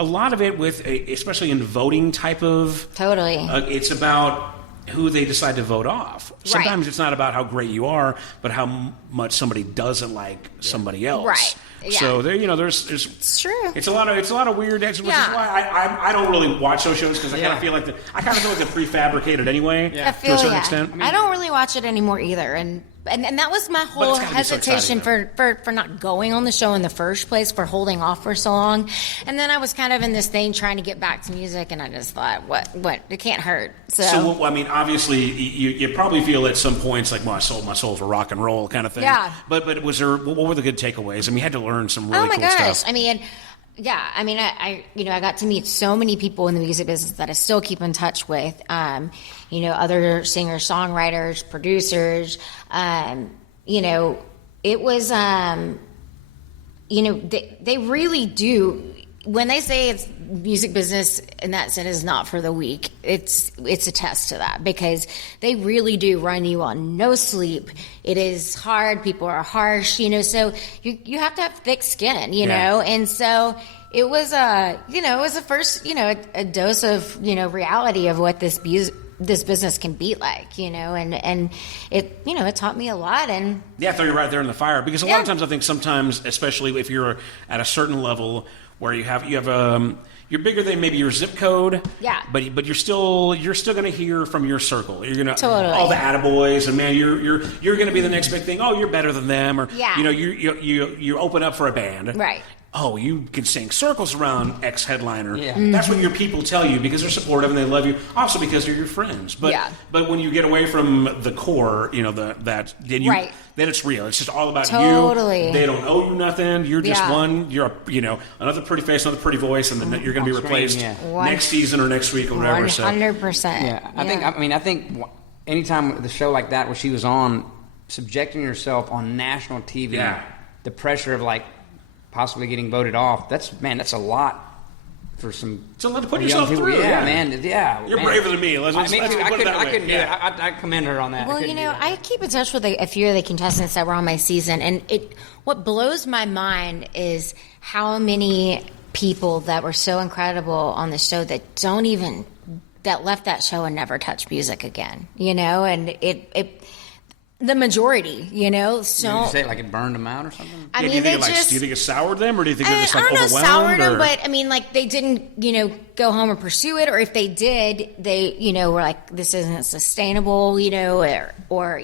lot of it with, especially in voting type of. Totally. It's about who they decide to vote off. Sometimes it's not about how great you are, but how much somebody doesn't like somebody else. Right. Yeah. So there's it's true. It's a lot of weird, which is why I don't really watch those shows because I kind of feel like they're prefabricated ancertain to a certain extent. I don't really watch it anymore either, and that was my whole hesitation for not going on the show in the first place, for holding off for so long. And then I was kind of in this thing trying to get back to music, and I just thought, what? It can't hurt. So I mean, obviously, you probably feel at some points like, well, I sold my soul for rock and roll kind of thing. Yeah. But what were the good takeaways? I mean, you had to learn some really cool stuff. I mean. Yeah, I mean, I got to meet so many people in the music business that I still keep in touch with. Other singers, songwriters, producers. It was, they really do. when they say it's music business in that sense is not for the weak, it's a test to that, because they really do run you on no sleep. It is hard. People are harsh, so you have to have thick skin, you know, and so it was it was a first, a dose of, reality of what this business can be like, and it, it taught me a lot. And I throw you right there in the fire, because a lot of times I think sometimes, especially if you're at a certain level where you have you're bigger than maybe your zip code, but you're still going to hear from your circle. You're going to all the attaboys, and man, you're going to be the next big thing. Oh, you're better than them, or you open up for a band, right? Oh, you can sing circles around X headliner. Yeah. That's what your people tell you, because they're supportive and they love you. Also because they're your friends. But when you get away from the core, then it's real. It's just all about you. They don't owe you nothing. You're just one. You're another pretty face, another pretty voice, and then you're going to be replaced next season or next week or whatever. 100%. Yeah, I think anytime the show like that where she was on, subjecting herself on national TV, the pressure of possibly getting voted off. That's a lot for some. It's a lot to put yourself through. Yeah, man. Yeah, you're braver than me. Let's put it that way. I couldn't do it. I commend her on that. Well, I keep in touch with a few of the contestants that were on my season, and what blows my mind is how many people that were so incredible on the show that left that show and never touched music again. And it. The majority, so... Did you say it burned them out or something? Do you think it soured them, or do you think they're just overwhelmed? I don't know, soured them, but they didn't, go home and pursue it, or if they did, they, were like, this isn't sustainable, or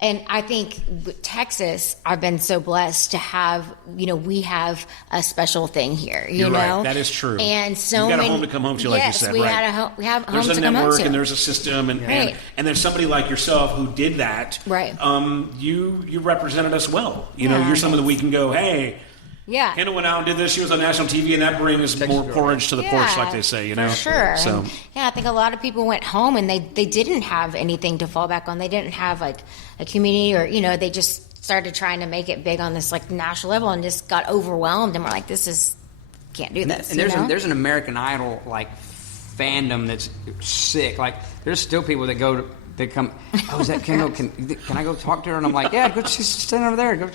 and I think with Texas, I've been so blessed to have, we have a special thing here, You're know? Right. That is true. And so you got a home to come home to, like you said, we right? we have there's home to come home to. There's a network and there's a system, and there's somebody like yourself who did that. Right. You represented us well. You're someone that we can go, hey... Yeah. Kendall went out and did this. She was on national TV, and that brings more porridge to the porch, like they say, For sure. So. I think a lot of people went home and they didn't have anything to fall back on. They didn't have a community, or they just started trying to make it big on this national level and just got overwhelmed and were like, can't do this. And there's an American Idol fandom that's sick. There's still people that they come. Oh, is that Kendall? Can I go talk to her? And I'm like, yeah, she's standing over there. Go.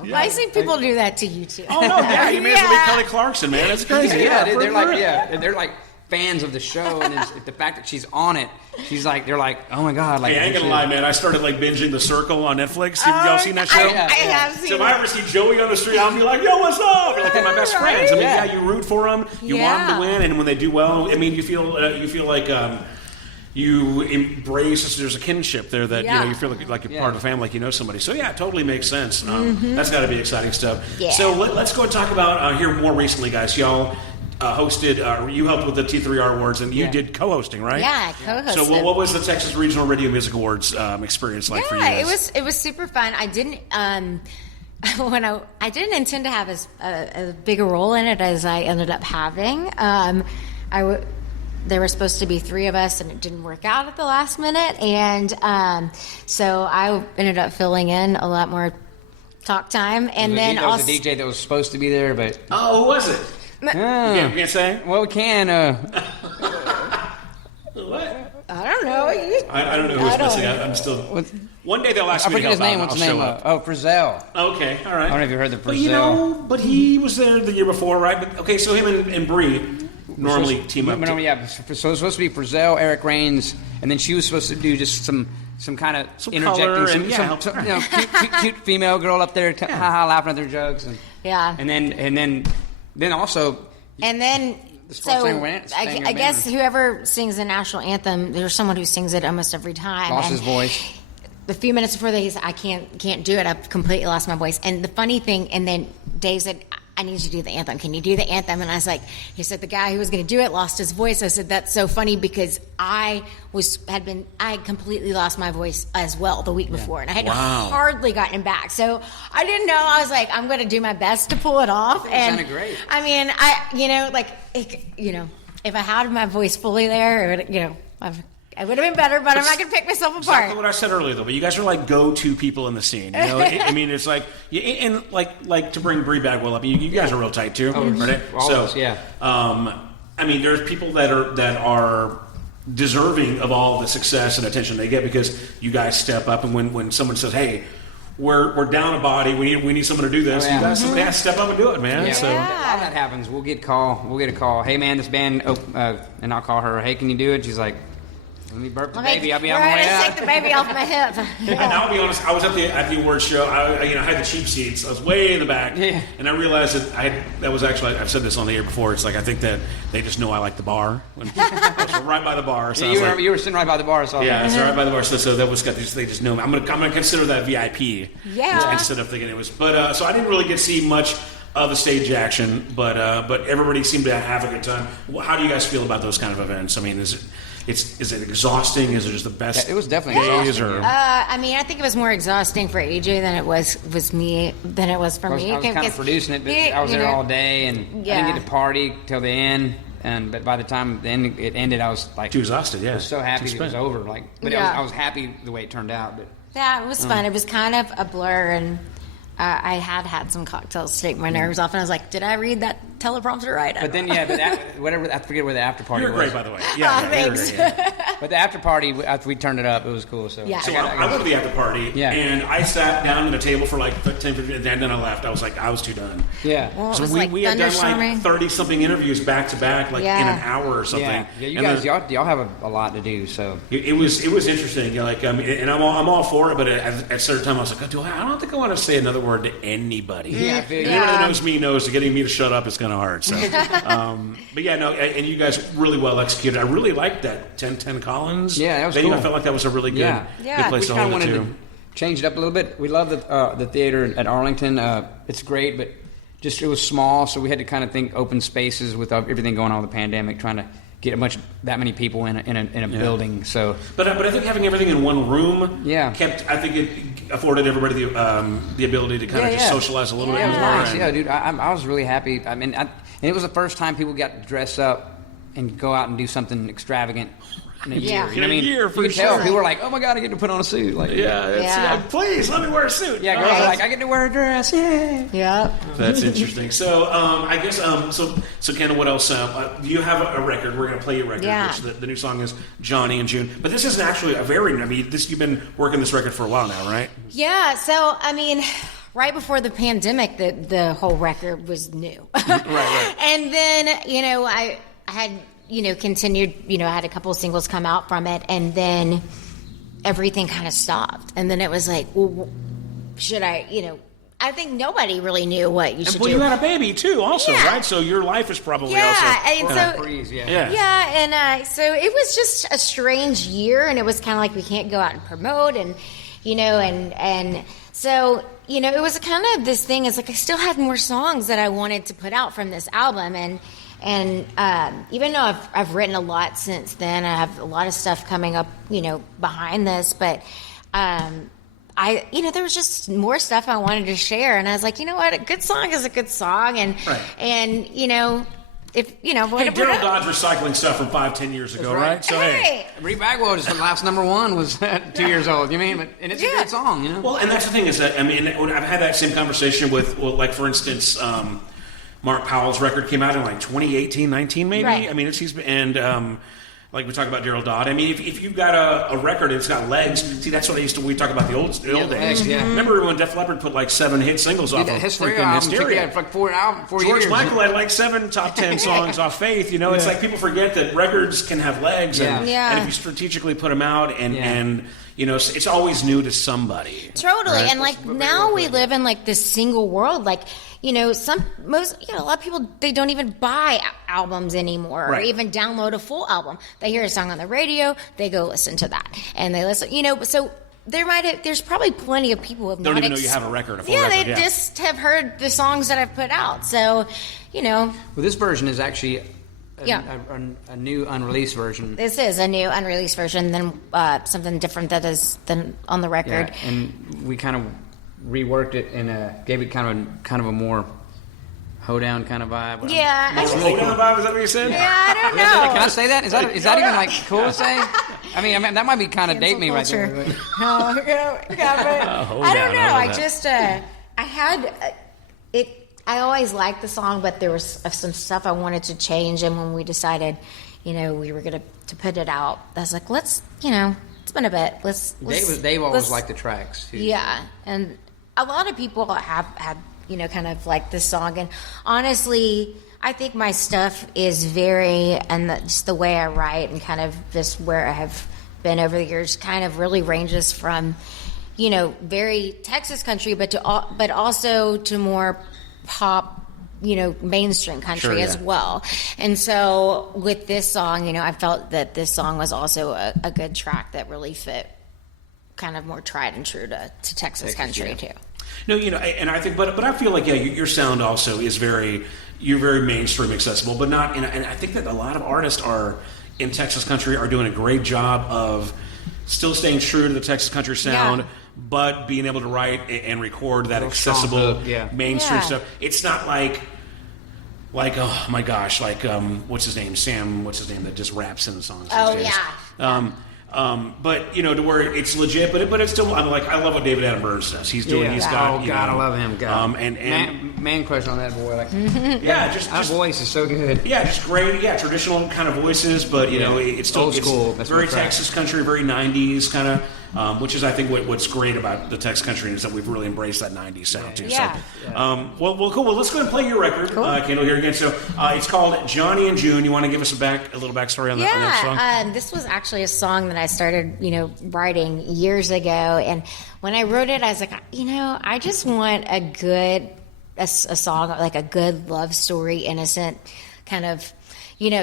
Yeah. I see people do that to you too. Oh no, yeah, you may as well be Kelly Clarkson, man. That's crazy. They're like fans of the show, and the fact that she's on it, they're like, oh my god. Hey, I ain't gonna lie, man. I started binging The Circle on Netflix. Have y'all seen that show? I have seen. So if I ever see Joey on the street, I'll be like, yo, what's up? They're my best friends. You root for them, you want them to win, and when they do well, you feel like. You embrace, there's a kinship there that you feel like you're part of the family, like somebody. So it totally makes sense. That's got to be exciting stuff. Yeah. So let's go and talk about here more recently, guys. Y'all hosted, you helped with the T3R Awards, and you did co-hosting, right? Yeah, co-hosted. So what was the Texas Regional Radio Music Awards experience like for you guys? It was super fun. I didn't I didn't intend to have as big a role in it as I ended up having. There were supposed to be 3 of us, and it didn't work out at the last minute. And so I ended up filling in a lot more talk time. And then there was a DJ that was supposed to be there, but... Oh, who was it? You can't say? Well, we can. What? I don't know. I don't know who's missing. I'm still... One day they'll ask me to help out. What's his name? Oh, Frizzell. Okay, all right. I don't know if you heard the Frizzell. But he was there the year before, right? But, okay, so him and Bree... normally team up. So it was supposed to be Frizzell, Eric Rains, and then she was supposed to do just some kind of interjecting, cute female girl up there, laughing at their jokes, and then also, and then. So I guess whoever sings the national anthem, there's someone who sings it almost every time. Lost his voice. A few minutes before he said, I can't do it. I've completely lost my voice. And the funny thing, and then Dave said, I need you to do the anthem. Can you do the anthem? And I was like, he said, the guy who was going to do it lost his voice. I said, that's so funny because I had completely lost my voice as well the week before. And I had hardly gotten back. So I didn't know. I was like, I'm going to do my best to pull it off. It sounded great. I mean, if I had my voice fully there, I It would have been better, but I'm not going to pick myself apart. Exactly what I said earlier, though. But you guys are like go-to people in the scene. You know, I mean, it's like, and like to bring Bree Bagwell up. You guys are real tight too, right? Always, yeah. I mean, there's people that are deserving of all the success and attention they get because you guys step up, and when someone says, "Hey, we're down a body. We need someone to do this." You guys somebody has to step up and do it, man. Yeah. So A lot of that happens. We'll get a call. Hey, man, this band. And I'll call her. Hey, can you do it? She's like, let me burp the baby. I'll be on my way out. Take the baby off my hip. And I'll be honest, I was at the awards show. I had the cheap seats. I was way in the back, and I realized that was actually, I've said this on the air before. It's like I think that they just know I like the bar. I was right by the bar. So you were sitting right by the bar. So yeah, so right by the bar. So that was they just know me. I'm gonna consider that VIP. Yeah. Instead of thinking it was, but so I didn't really get to see much of the stage action, but everybody seemed to have a good time. How do you guys feel about those kind of events? I mean, is it exhausting? Is it just the best? Yeah, it was definitely days, exhausting. I mean, I think it was more exhausting for AJ than it was me than it was for me. I was kind of producing it, but I was there all day, and I didn't get to party till the end. But by the time it ended, I was like too exhausted. Yeah, I was so happy it was over. I was happy the way it turned out. But yeah, it was fun. It was kind of a blur, and I had some cocktails to take my nerves off, and I was like, did I read that teleprompter right? But then, I forget where the after party was. You're great, by the way. Yeah, thanks. But the after party, after we turned it up, it was cool. So yeah. So I went to the after party, and I sat down at a table for like 10, 15 minutes, and then I left. I was too done. Yeah. Well, so we had done like 30-something interviews back to back, like in an hour or something. Yeah, you guys, y'all have a lot to do. So it was interesting. And I'm all for it, but at a certain time I was like, I don't think I want to say another word to anybody. Yeah. Anyone that knows me knows that getting me to shut up is kind of hard. So, but yeah, no, and you guys really well executed. I really liked that 10-10 Collins. Yeah, that was cool. I felt like that was a really good place to hold it to. Change it up a little bit. We love the theater at Arlington. It's great, but just it was small, so we had to kind of think open spaces with everything going on with the pandemic, trying to get that many people in a building. So, but I think having everything in one room kept. I think it afforded everybody the ability to kind of just socialize a little bit more. Nice. Yeah, dude, I was really happy. I mean, and it was the first time people got to dress up and go out and do something extravagant. In a year. You know what I mean? You could tell people were like, "Oh my god, I get to put on a suit!" Like, please let me wear a suit. Yeah, girls are like, "I get to wear a dress." Yeah. That's interesting. So, I guess, so Kendall, what else? You have a record. We're going to play your record. Yeah. Which the new song is Johnny and June. But this isn't actually you've been working this record for a while now, right? Yeah. So, I mean, right before the pandemic, the whole record was new. Right. And then, I had. Continued, I had a couple of singles come out from it, and then everything kind of stopped. And then it was like, well, should I, I think nobody really knew what you should do. Well, you had a baby too, also, right? So your life is probably also and so it was just a strange year, and it was kind of like we can't go out and promote, and and so it was kind of this thing. It's like I still had more songs that I wanted to put out from this album, and even though I've written a lot since then, I have a lot of stuff coming up, behind this, but there was just more stuff I wanted to share, and I was like, you know what, a good song is a good song, and if Daryl Dodd's recycling stuff from 5-10 years ago, right? So hey, Bree Bagwell, just the last #1 was 2 years old. And it's a great song, Well, and that's the thing is that when I've had that same conversation with, like for instance. Mark Powell's record came out in like 2018, 19 maybe. Right. I mean, like we talk about Daryl Dodd. I mean, if you've got a record and it's got legs, see, that's what we talk about the old days. Yeah. Remember when Def Leppard put like 7 hit singles off of Hysteria? For like 4 years. George Michael had like 7 top 10 songs off Faith. It's like people forget that records can have legs, and if you strategically put them out, and it's always new to somebody. Totally, right? And like now we live in like this single world, like. A lot of people, they don't even buy albums anymore or even download a full album. They hear a song on the radio, they go listen to that. And they listen, so there's probably plenty of people who have don't even know you have a record, a full record. They just have heard the songs that I've put out. So, Well, this version is actually a new unreleased version. This is a new unreleased version, then something different than on the record. Yeah, and we kind of reworked it and gave it kind of a more hoedown kind of vibe. Yeah, hoedown vibe, is that what you said? Yeah, I don't know. Can I say that? Is that even like cool to say? I mean, that might be kind of date me right there. But. I don't know. I just, I had it. I always liked the song, but there was some stuff I wanted to change. And when we decided, we were going to put it out, I was like, let's, it's been a bit. Dave always liked the tracks, too. Yeah. And a lot of people have had, kind of like this song. And honestly, I think my stuff is just the way I write and kind of just where I have been over the years kind of really ranges from, very Texas country, but also to more pop, mainstream country as well. And so with this song, I felt that this song was also a good track that really fit kind of more tried and true to Texas country too. No, and I think, but I feel like, your sound also is you're very mainstream accessible, but not, and I think that a lot of artists in Texas country are doing a great job of still staying true to the Texas country sound, but being able to write and record that accessible mainstream stuff. It's not like oh my gosh, what's his name, Sam? What's his name that just raps in the songs? Oh yeah. But to where it's legit, but it's still. I love what David Adam Burns does. He's doing. He's got. Oh God, I love him. God. And man crush on that boy. Just voice is so good. Yeah, just great. Yeah, traditional kind of voices, but it's still old school. It's very Texas country, very '90s kind of. Which is, I think, what's great about the Texas country is that we've really embraced that '90s sound too. Yeah. So, well, cool. Well, let's go ahead and play your record, Kendall, here again. So, it's called Johnny and June. You want to give us a little backstory on that song? This was actually a song that I started, writing years ago, and when I wrote it, I was like, I just want a song like a good love story, innocent kind of.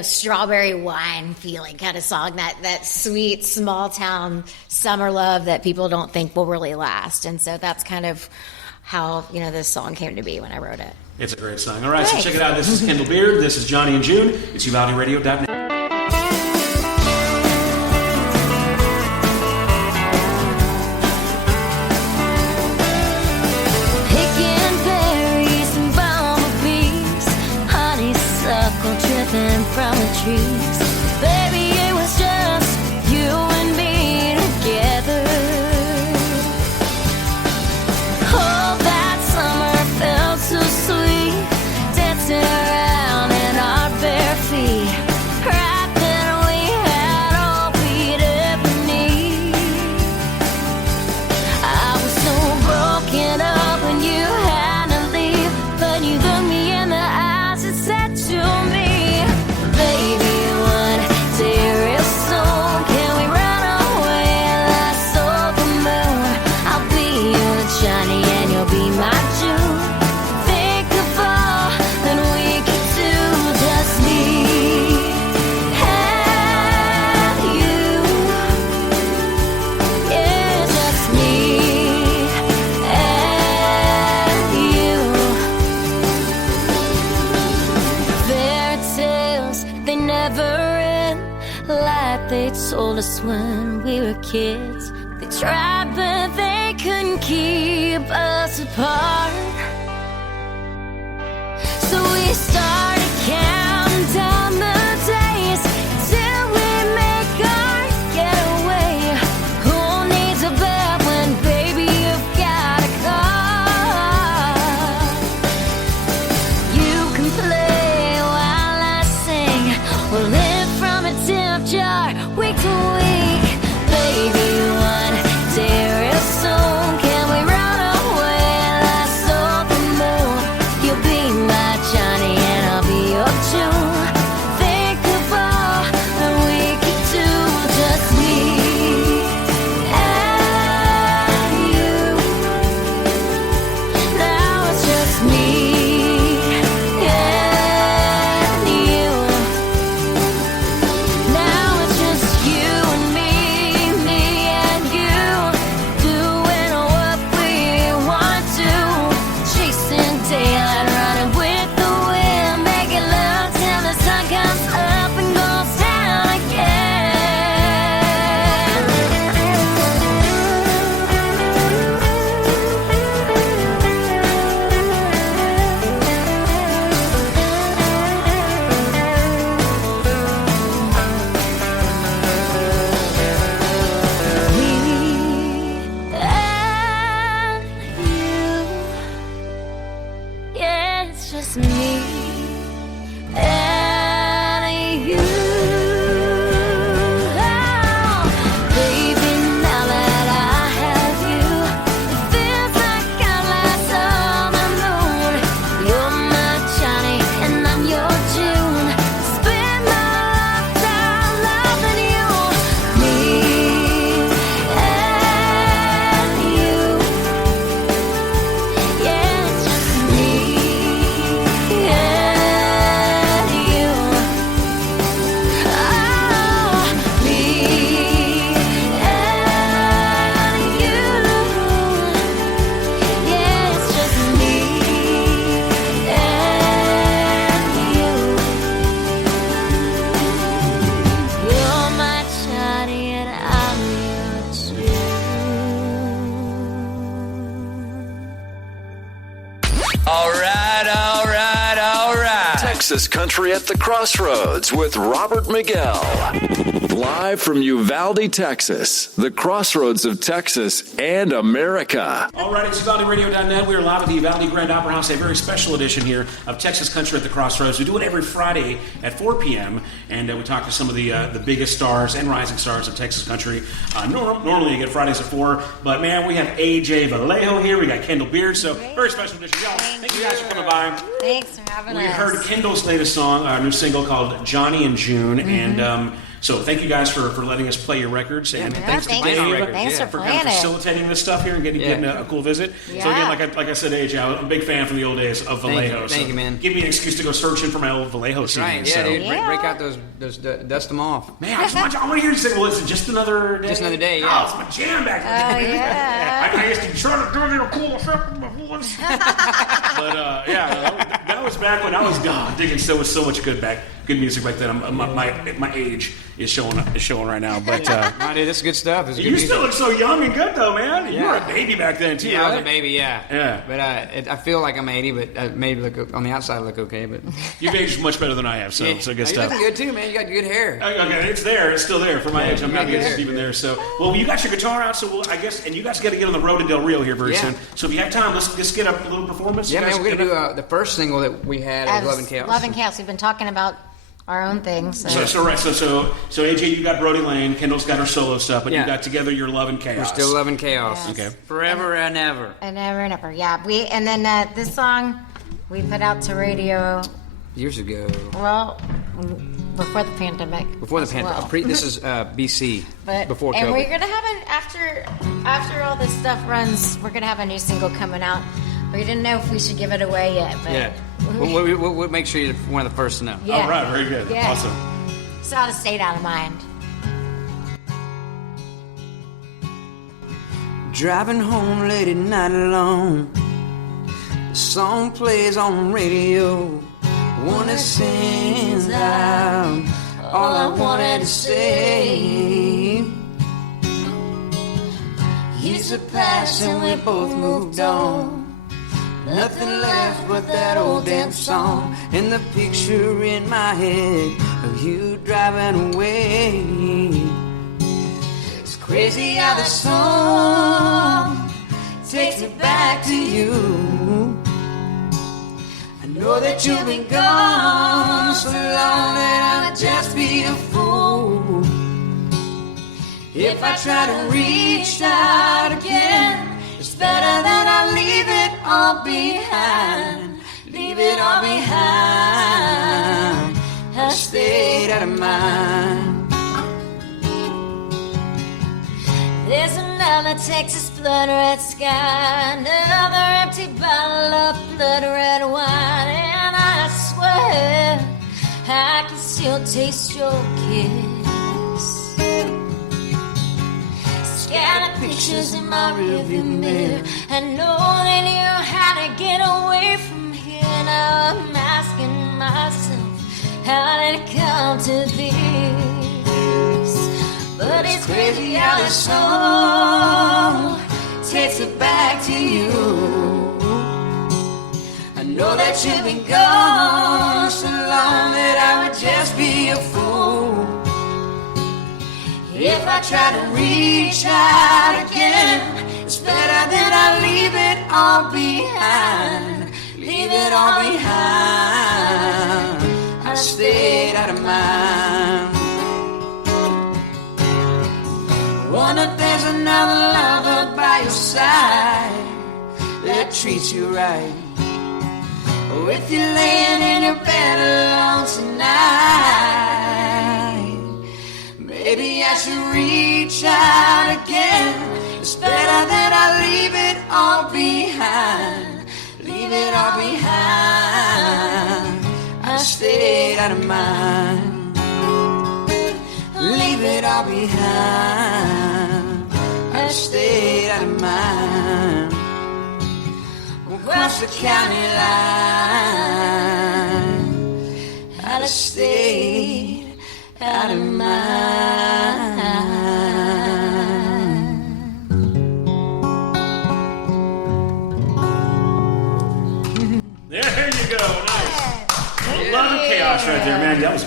Strawberry wine feeling kind of song, that sweet small town summer love that people don't think will really last. And so that's kind of how, this song came to be when I wrote it. It's a great song. All right, so check it out. This is Kendall Beard. This is Johnny and June. It's UvaldeRadio.net. From the trees, baby, it was just you and me together. Oh, that summer felt so sweet, dancing around in our bare feet. Right then we had all we'd ever need. I was so broken up when you had to leave, but you looked me in the eyes and said to me, baby, one dearest soul, can we run away like the moon? I'll be your Johnny and you'll be my June. Think of all that we could do, just me and you. Yeah, just me and you. Fairy tales, they never end, like they told us when we were kids. They tried, but they couldn't keep us apart. So we started counting down the days till we make our getaway. Who needs a bed when, baby, you've got a car? You can play while I sing. We'll live from a tip jar week to week. Baby, one dearest soul, can we run away like the moon? You'll be my Johnny and I'll Texas Country at the Crossroads with Robert Miguel. Live from Uvalde, Texas, the crossroads of Texas and America. All right, it's UvaldeRadio.net. We are live at the Uvalde Grand Opera House, a very special edition here of Texas Country at the Crossroads. We do it every Friday at 4 p.m., and we talk to some of the biggest stars and rising stars of Texas Country. Normally you get Fridays at 4, but man, we have AJ Vallejo here. We got Kendall Beard, so very special edition. Y'all, thank you guys for coming by. Thanks for having us. We heard Kendall's latest song, our new single called Johnny in June, and so thank you guys for letting us play your records, and thanks to Dave for kind of facilitating this stuff here and getting a cool visit. Yeah. So again, like I said, AJ, I'm a big fan from the old days of Vallejo. Thank you, man. Give me an excuse to go searching for my old Vallejo CDs. Right, yeah, dude. Break out those dust them off. Man, I want to hear you say, well, it's just another day. Just another day, yeah. Oh, it's my jam back then. Oh, yeah. I used to try to do a little cool effect with my voice. But that was back when I was digging so much good music back then. My age is showing right now, but no, dude, this is good stuff. This is good you still look so young and good though, man. Yeah. You were a baby back then too. Yeah, right? I was a baby. Yeah. But I feel like I'm 80, but maybe look on the outside I look okay. But you've aged much better than I have, so good stuff. You're looking good too, man. You got good hair. Okay, it's there. It's still there for my age. I'm happy it's even there. So, well, you got your guitar out, so I guess, and you guys got to get on the road to Del Rio here very soon. So if you have time, let's get a little performance. Yeah, man. We're gonna do the first single that we had was Love and Chaos. Love and Chaos. We've been talking about our own things. So AJ, you got Brodie Lane, Kendall's got her solo stuff, but you got together your Love and Chaos. We're still Love and Chaos. Yes. Okay. Forever and ever. And ever. Yeah. This song we put out to radio years ago. Well, before the pandemic. This is BC. But before COVID. And we're gonna have after all this stuff runs, we're gonna have a new single coming out. We didn't know if we should give it away yet, but we'll make sure you're one of the first to know. Yeah. All right, very good. Yeah. Awesome. It's out of state, out of mind. Driving home late at night alone, the song plays on radio. One that sings out all I wanted to say. Years have passed and we both moved on. Nothing left but that old damn song and the picture in my head of you driving away. It's crazy how the song takes me back to you. I know that you've been gone so long that I'd just be a fool if I try to reach out again. It's better that I leave it all behind. Leave it all behind. I stayed out of mind. There's another Texas blood red sky, another empty bottle of blood red wine, and I swear I can still taste your kiss. Scattered pictures in my rearview mirror. I know they knew how to get away from here. Now I'm asking myself, how did it come to this? But it's crazy how the song takes it back to you. I know that you've been gone so long that I would just be a fool if I try to reach out again. It's better that I leave it all behind. Leave it all behind. I stayed out of mind. Wonder if there's another lover by your side that treats you right. Or if you're laying in your bed alone tonight, maybe I should reach out again. It's better that I leave it all behind. Leave it all behind. I stayed out of mind. Leave it all behind. I stayed out of mind. Across the county line, I stayed out of mind. There you go. Nice. Love and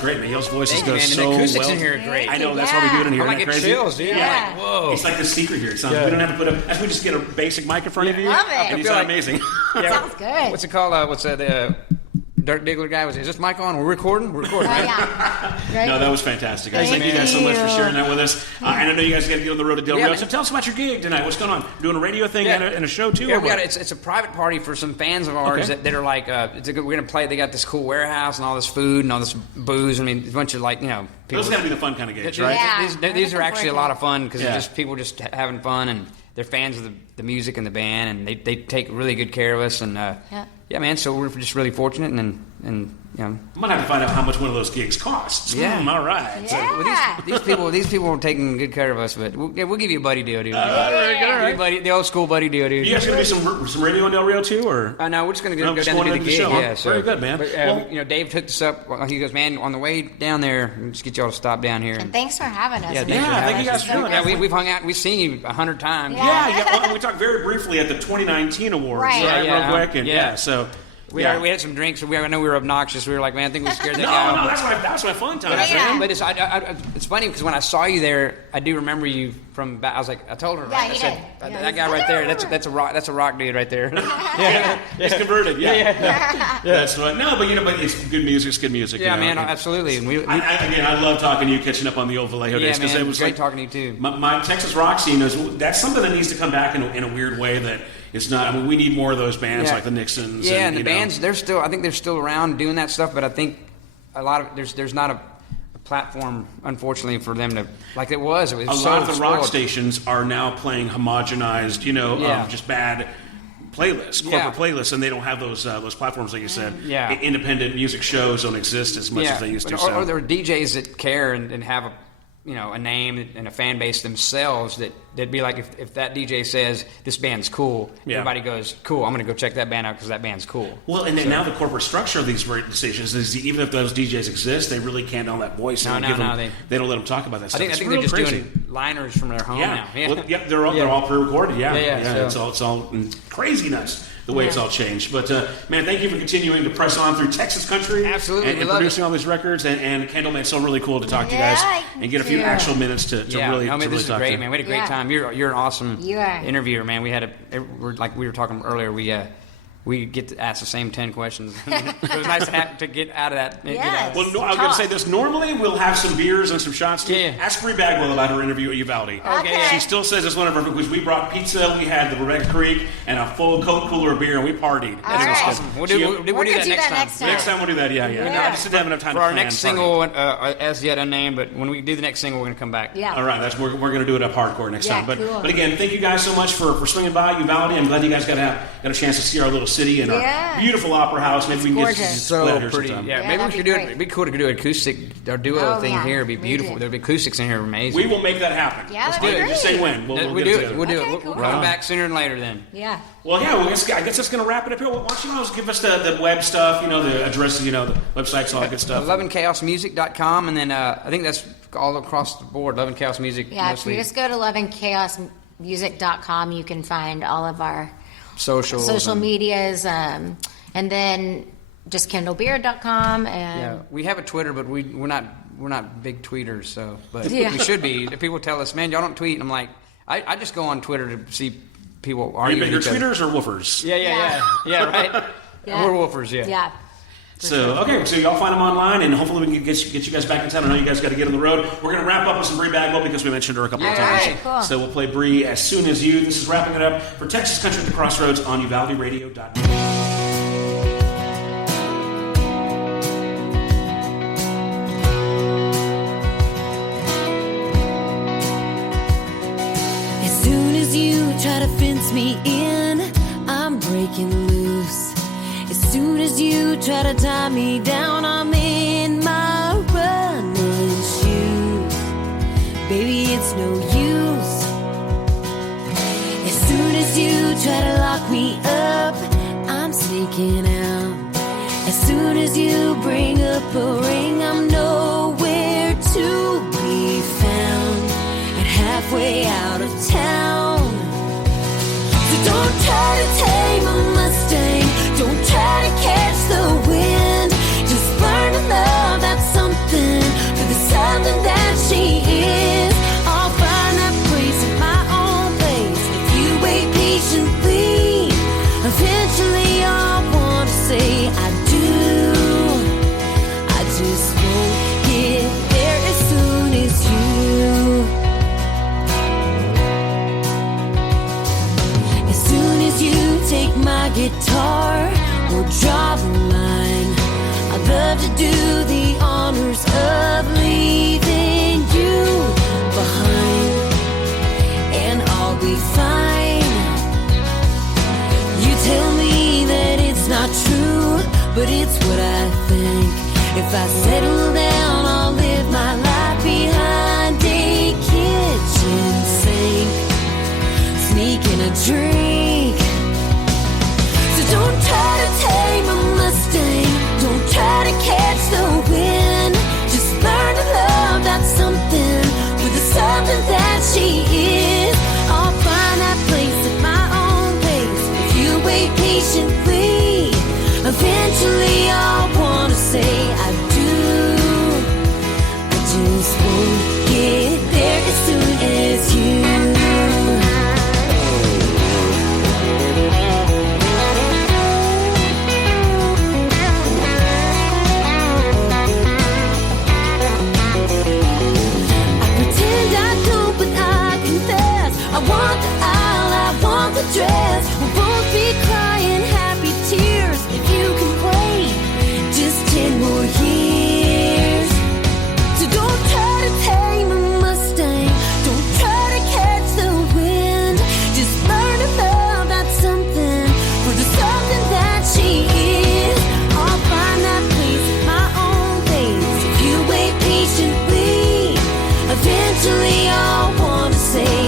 great, man. Y'all's voices Thank go you, man. so And the acoustics well. in here are great. I know, that's why we do it in here. I'm like, Isn't it that crazy? chills, dude. Yeah. I'm like, whoa. It's like the secret here. It sounds, we don't have to put up, as we just get a basic mic in front of you. Love it. And you sound amazing. Sounds good. What's it called? What's the Dirk Diggler guy? Is this mic on? We're recording? We're recording, right? Right? No, that was fantastic, guys. Thank you guys so much for sharing that with us. And I know you guys got to get on the road to Del Rio. man. So tell us about your gig tonight. What's going on? Doing a radio thing and a show, too? Yeah, or what? it's a private party for some fans of ours Okay. that are like, we're going to play. They got this cool warehouse and all this food and all this booze. I mean, a bunch of people. Those got to be the fun kind of gigs, Yeah, right? These are actually a lot of fun because Yeah. just people just having fun and they're fans of the music and the band and they take really good care of us and yeah, man. So we're just really fortunate and I'm gonna have to find out how much one of those gigs costs. Yeah. All right. Yeah. these people are taking good care of us, but we'll give you a buddy deal, dude. All right. The old school buddy deal, dude. You guys gonna be some radio in Del Rio too, or? No, we're just gonna No, go just down going to do into the the gig. show. Yeah, so Very good, man. But, Well- Dave hooked us up. He goes, man, on the way down there, just get y'all to stop down here. And thanks for having us. Yeah, And thanks for thank having you us. guys for doing Yeah, that. we've hung out. We've seen you 100 times. Yeah. We talked very briefly at the 2019 awards, Right. right? Yeah. Real quick, and so. We had some drinks. I know we were obnoxious. We were like, man, I think we scared that guy. No, that's my fun time. Yeah. But it's funny because when I saw you there, I do remember you from. I was like, I told her. Yeah, I you said, did. that guy right there. That's a rock dude right there. He's converted. Yeah. That's what. No, but but it's good music. It's good music. Yeah, you know? man, absolutely. And I love talking to you, catching up on the old Vallejo days man, it was great like talking to you too. My Texas rock scene that's something that needs to come back in a weird way. That it's not. I mean, we need more of those bands like the Nixons. Yeah, and the you know. bands, I think they're still around doing that stuff, but I think a lot of there's not a platform, unfortunately, for them to like it was. It was A so lot of the rock spoiled. stations are now playing homogenized, just bad playlists, corporate playlists, and they don't have those platforms like you said. Yeah. Independent music shows don't exist as much as they used to. Or there are DJs that care and have a name and a fan base themselves that'd be like if that DJ says this band's cool, everybody goes cool. I'm going to go check that band out because that band's cool. Well, and then now the corporate structure of these stations is even if those DJs exist, they really can't own that voice. No, they don't let them talk about that stuff. I think they're just doing liners from their home now. Yeah, well, they're all pre-recorded. Yeah. So. It's all crazy nuts the way it's all changed. But man, thank you for continuing to press on through Texas country. Absolutely, and producing all these records. And Kendall, man, it's so really cool to talk to you guys and get a few actual minutes to really talk to you. This is great, man. We had a great time. You're an awesome interviewer, man. We were talking earlier. We get to ask the same 10 questions. It was nice to get out of that. Yes. Well, no, I was going to say this. Normally, we'll have some beers and some shots. Too. Yeah. Ask Bree Bagwell about her interview at Uvalde. Okay. She still says it's one of her because we brought pizza, we had the Rebecca Creek, and a full Coke cooler of beer, and we partied. All right. Awesome. We'll do that next time. Next time we'll do that. Yeah. I just didn't have enough time For to our plan next party. single, as yet unnamed, but when we do the next single, we're going to come back. Yeah. All right, we're going to do it up hardcore next time. But cool. but again, thank you guys so much for swinging by Uvalde. I'm glad you guys got a chance to see our little city and our beautiful opera house. Maybe we can get gorgeous. So here pretty. sometime. Yeah, maybe we that'd should be do great. it. It'd be cool to do an acoustic or duo thing here. It'd be Me beautiful. too. There'd be acoustics in here, amazing. We will make that happen. Yeah, Let's that'd do be it. Just great. say when. We'll We'll get do it it. together. We'll do Okay, it. cool. We'll come back sooner than later then. Yeah. Well, yeah. Well, I guess that's going to wrap it up here. Why don't you guys give us the web stuff? The addresses, the websites, all that good stuff. loveandchaosmusic.com, and then I think that's all across the board. Love and Chaos Music. Yeah, if mostly. you just go to loveandchaosmusic.com, you can find all of our social medias, and then just kendallbeard.com. And Yeah, we have a Twitter, but we're not big tweeters. So, but Yeah. we should be. If people tell us, man, y'all don't tweet, and I'm like, I just go on Twitter to see people Are you arguing. bigger with each other. tweeters or woofers? Yeah, right. Yeah. We're woofers. yeah. So y'all find them online, and hopefully we can get you guys back in town. I know you guys got to get on the road. We're going to wrap up with some Bree Bagwell because we mentioned her a couple of times. All right, cool. So we'll play Bree as soon as you. This is wrapping it up for Texas Country at the Crossroads on UvaldeRadio.net. As soon as you try to fence me in, I'm breaking loose. As soon as you try to tie me down, I'm in my running shoes. Baby, it's no use. As soon as you try to lock me up, I'm sneaking out. As soon as you bring up a ring, I'm nowhere to be found. And halfway out of town. So don't try to tame a Mustang. Don't try to catch the wind. Just learn to love. That's something or draw the line. I'd love to do the honors of leaving you behind, and I'll be fine. You tell me that it's not true, but it's what I think. If I settle down, I'll live my life behind a kitchen sink, sneaking a drink. So don't try to tame a Mustang, don't try to catch the wind. Just learn to love that something with the something that she is. I'll find that place at my own pace. If you wait patiently, eventually I'll wanna say I do. I just won't get there as soon as you. I want the aisle, I want the dress. We'll both be crying happy tears if you can wait just 10 more years. So don't try to tame a Mustang, don't try to catch the wind. Just learn to love that something for the something that she is. I'll find that place at my own pace. If you wait patiently, eventually I'll want to say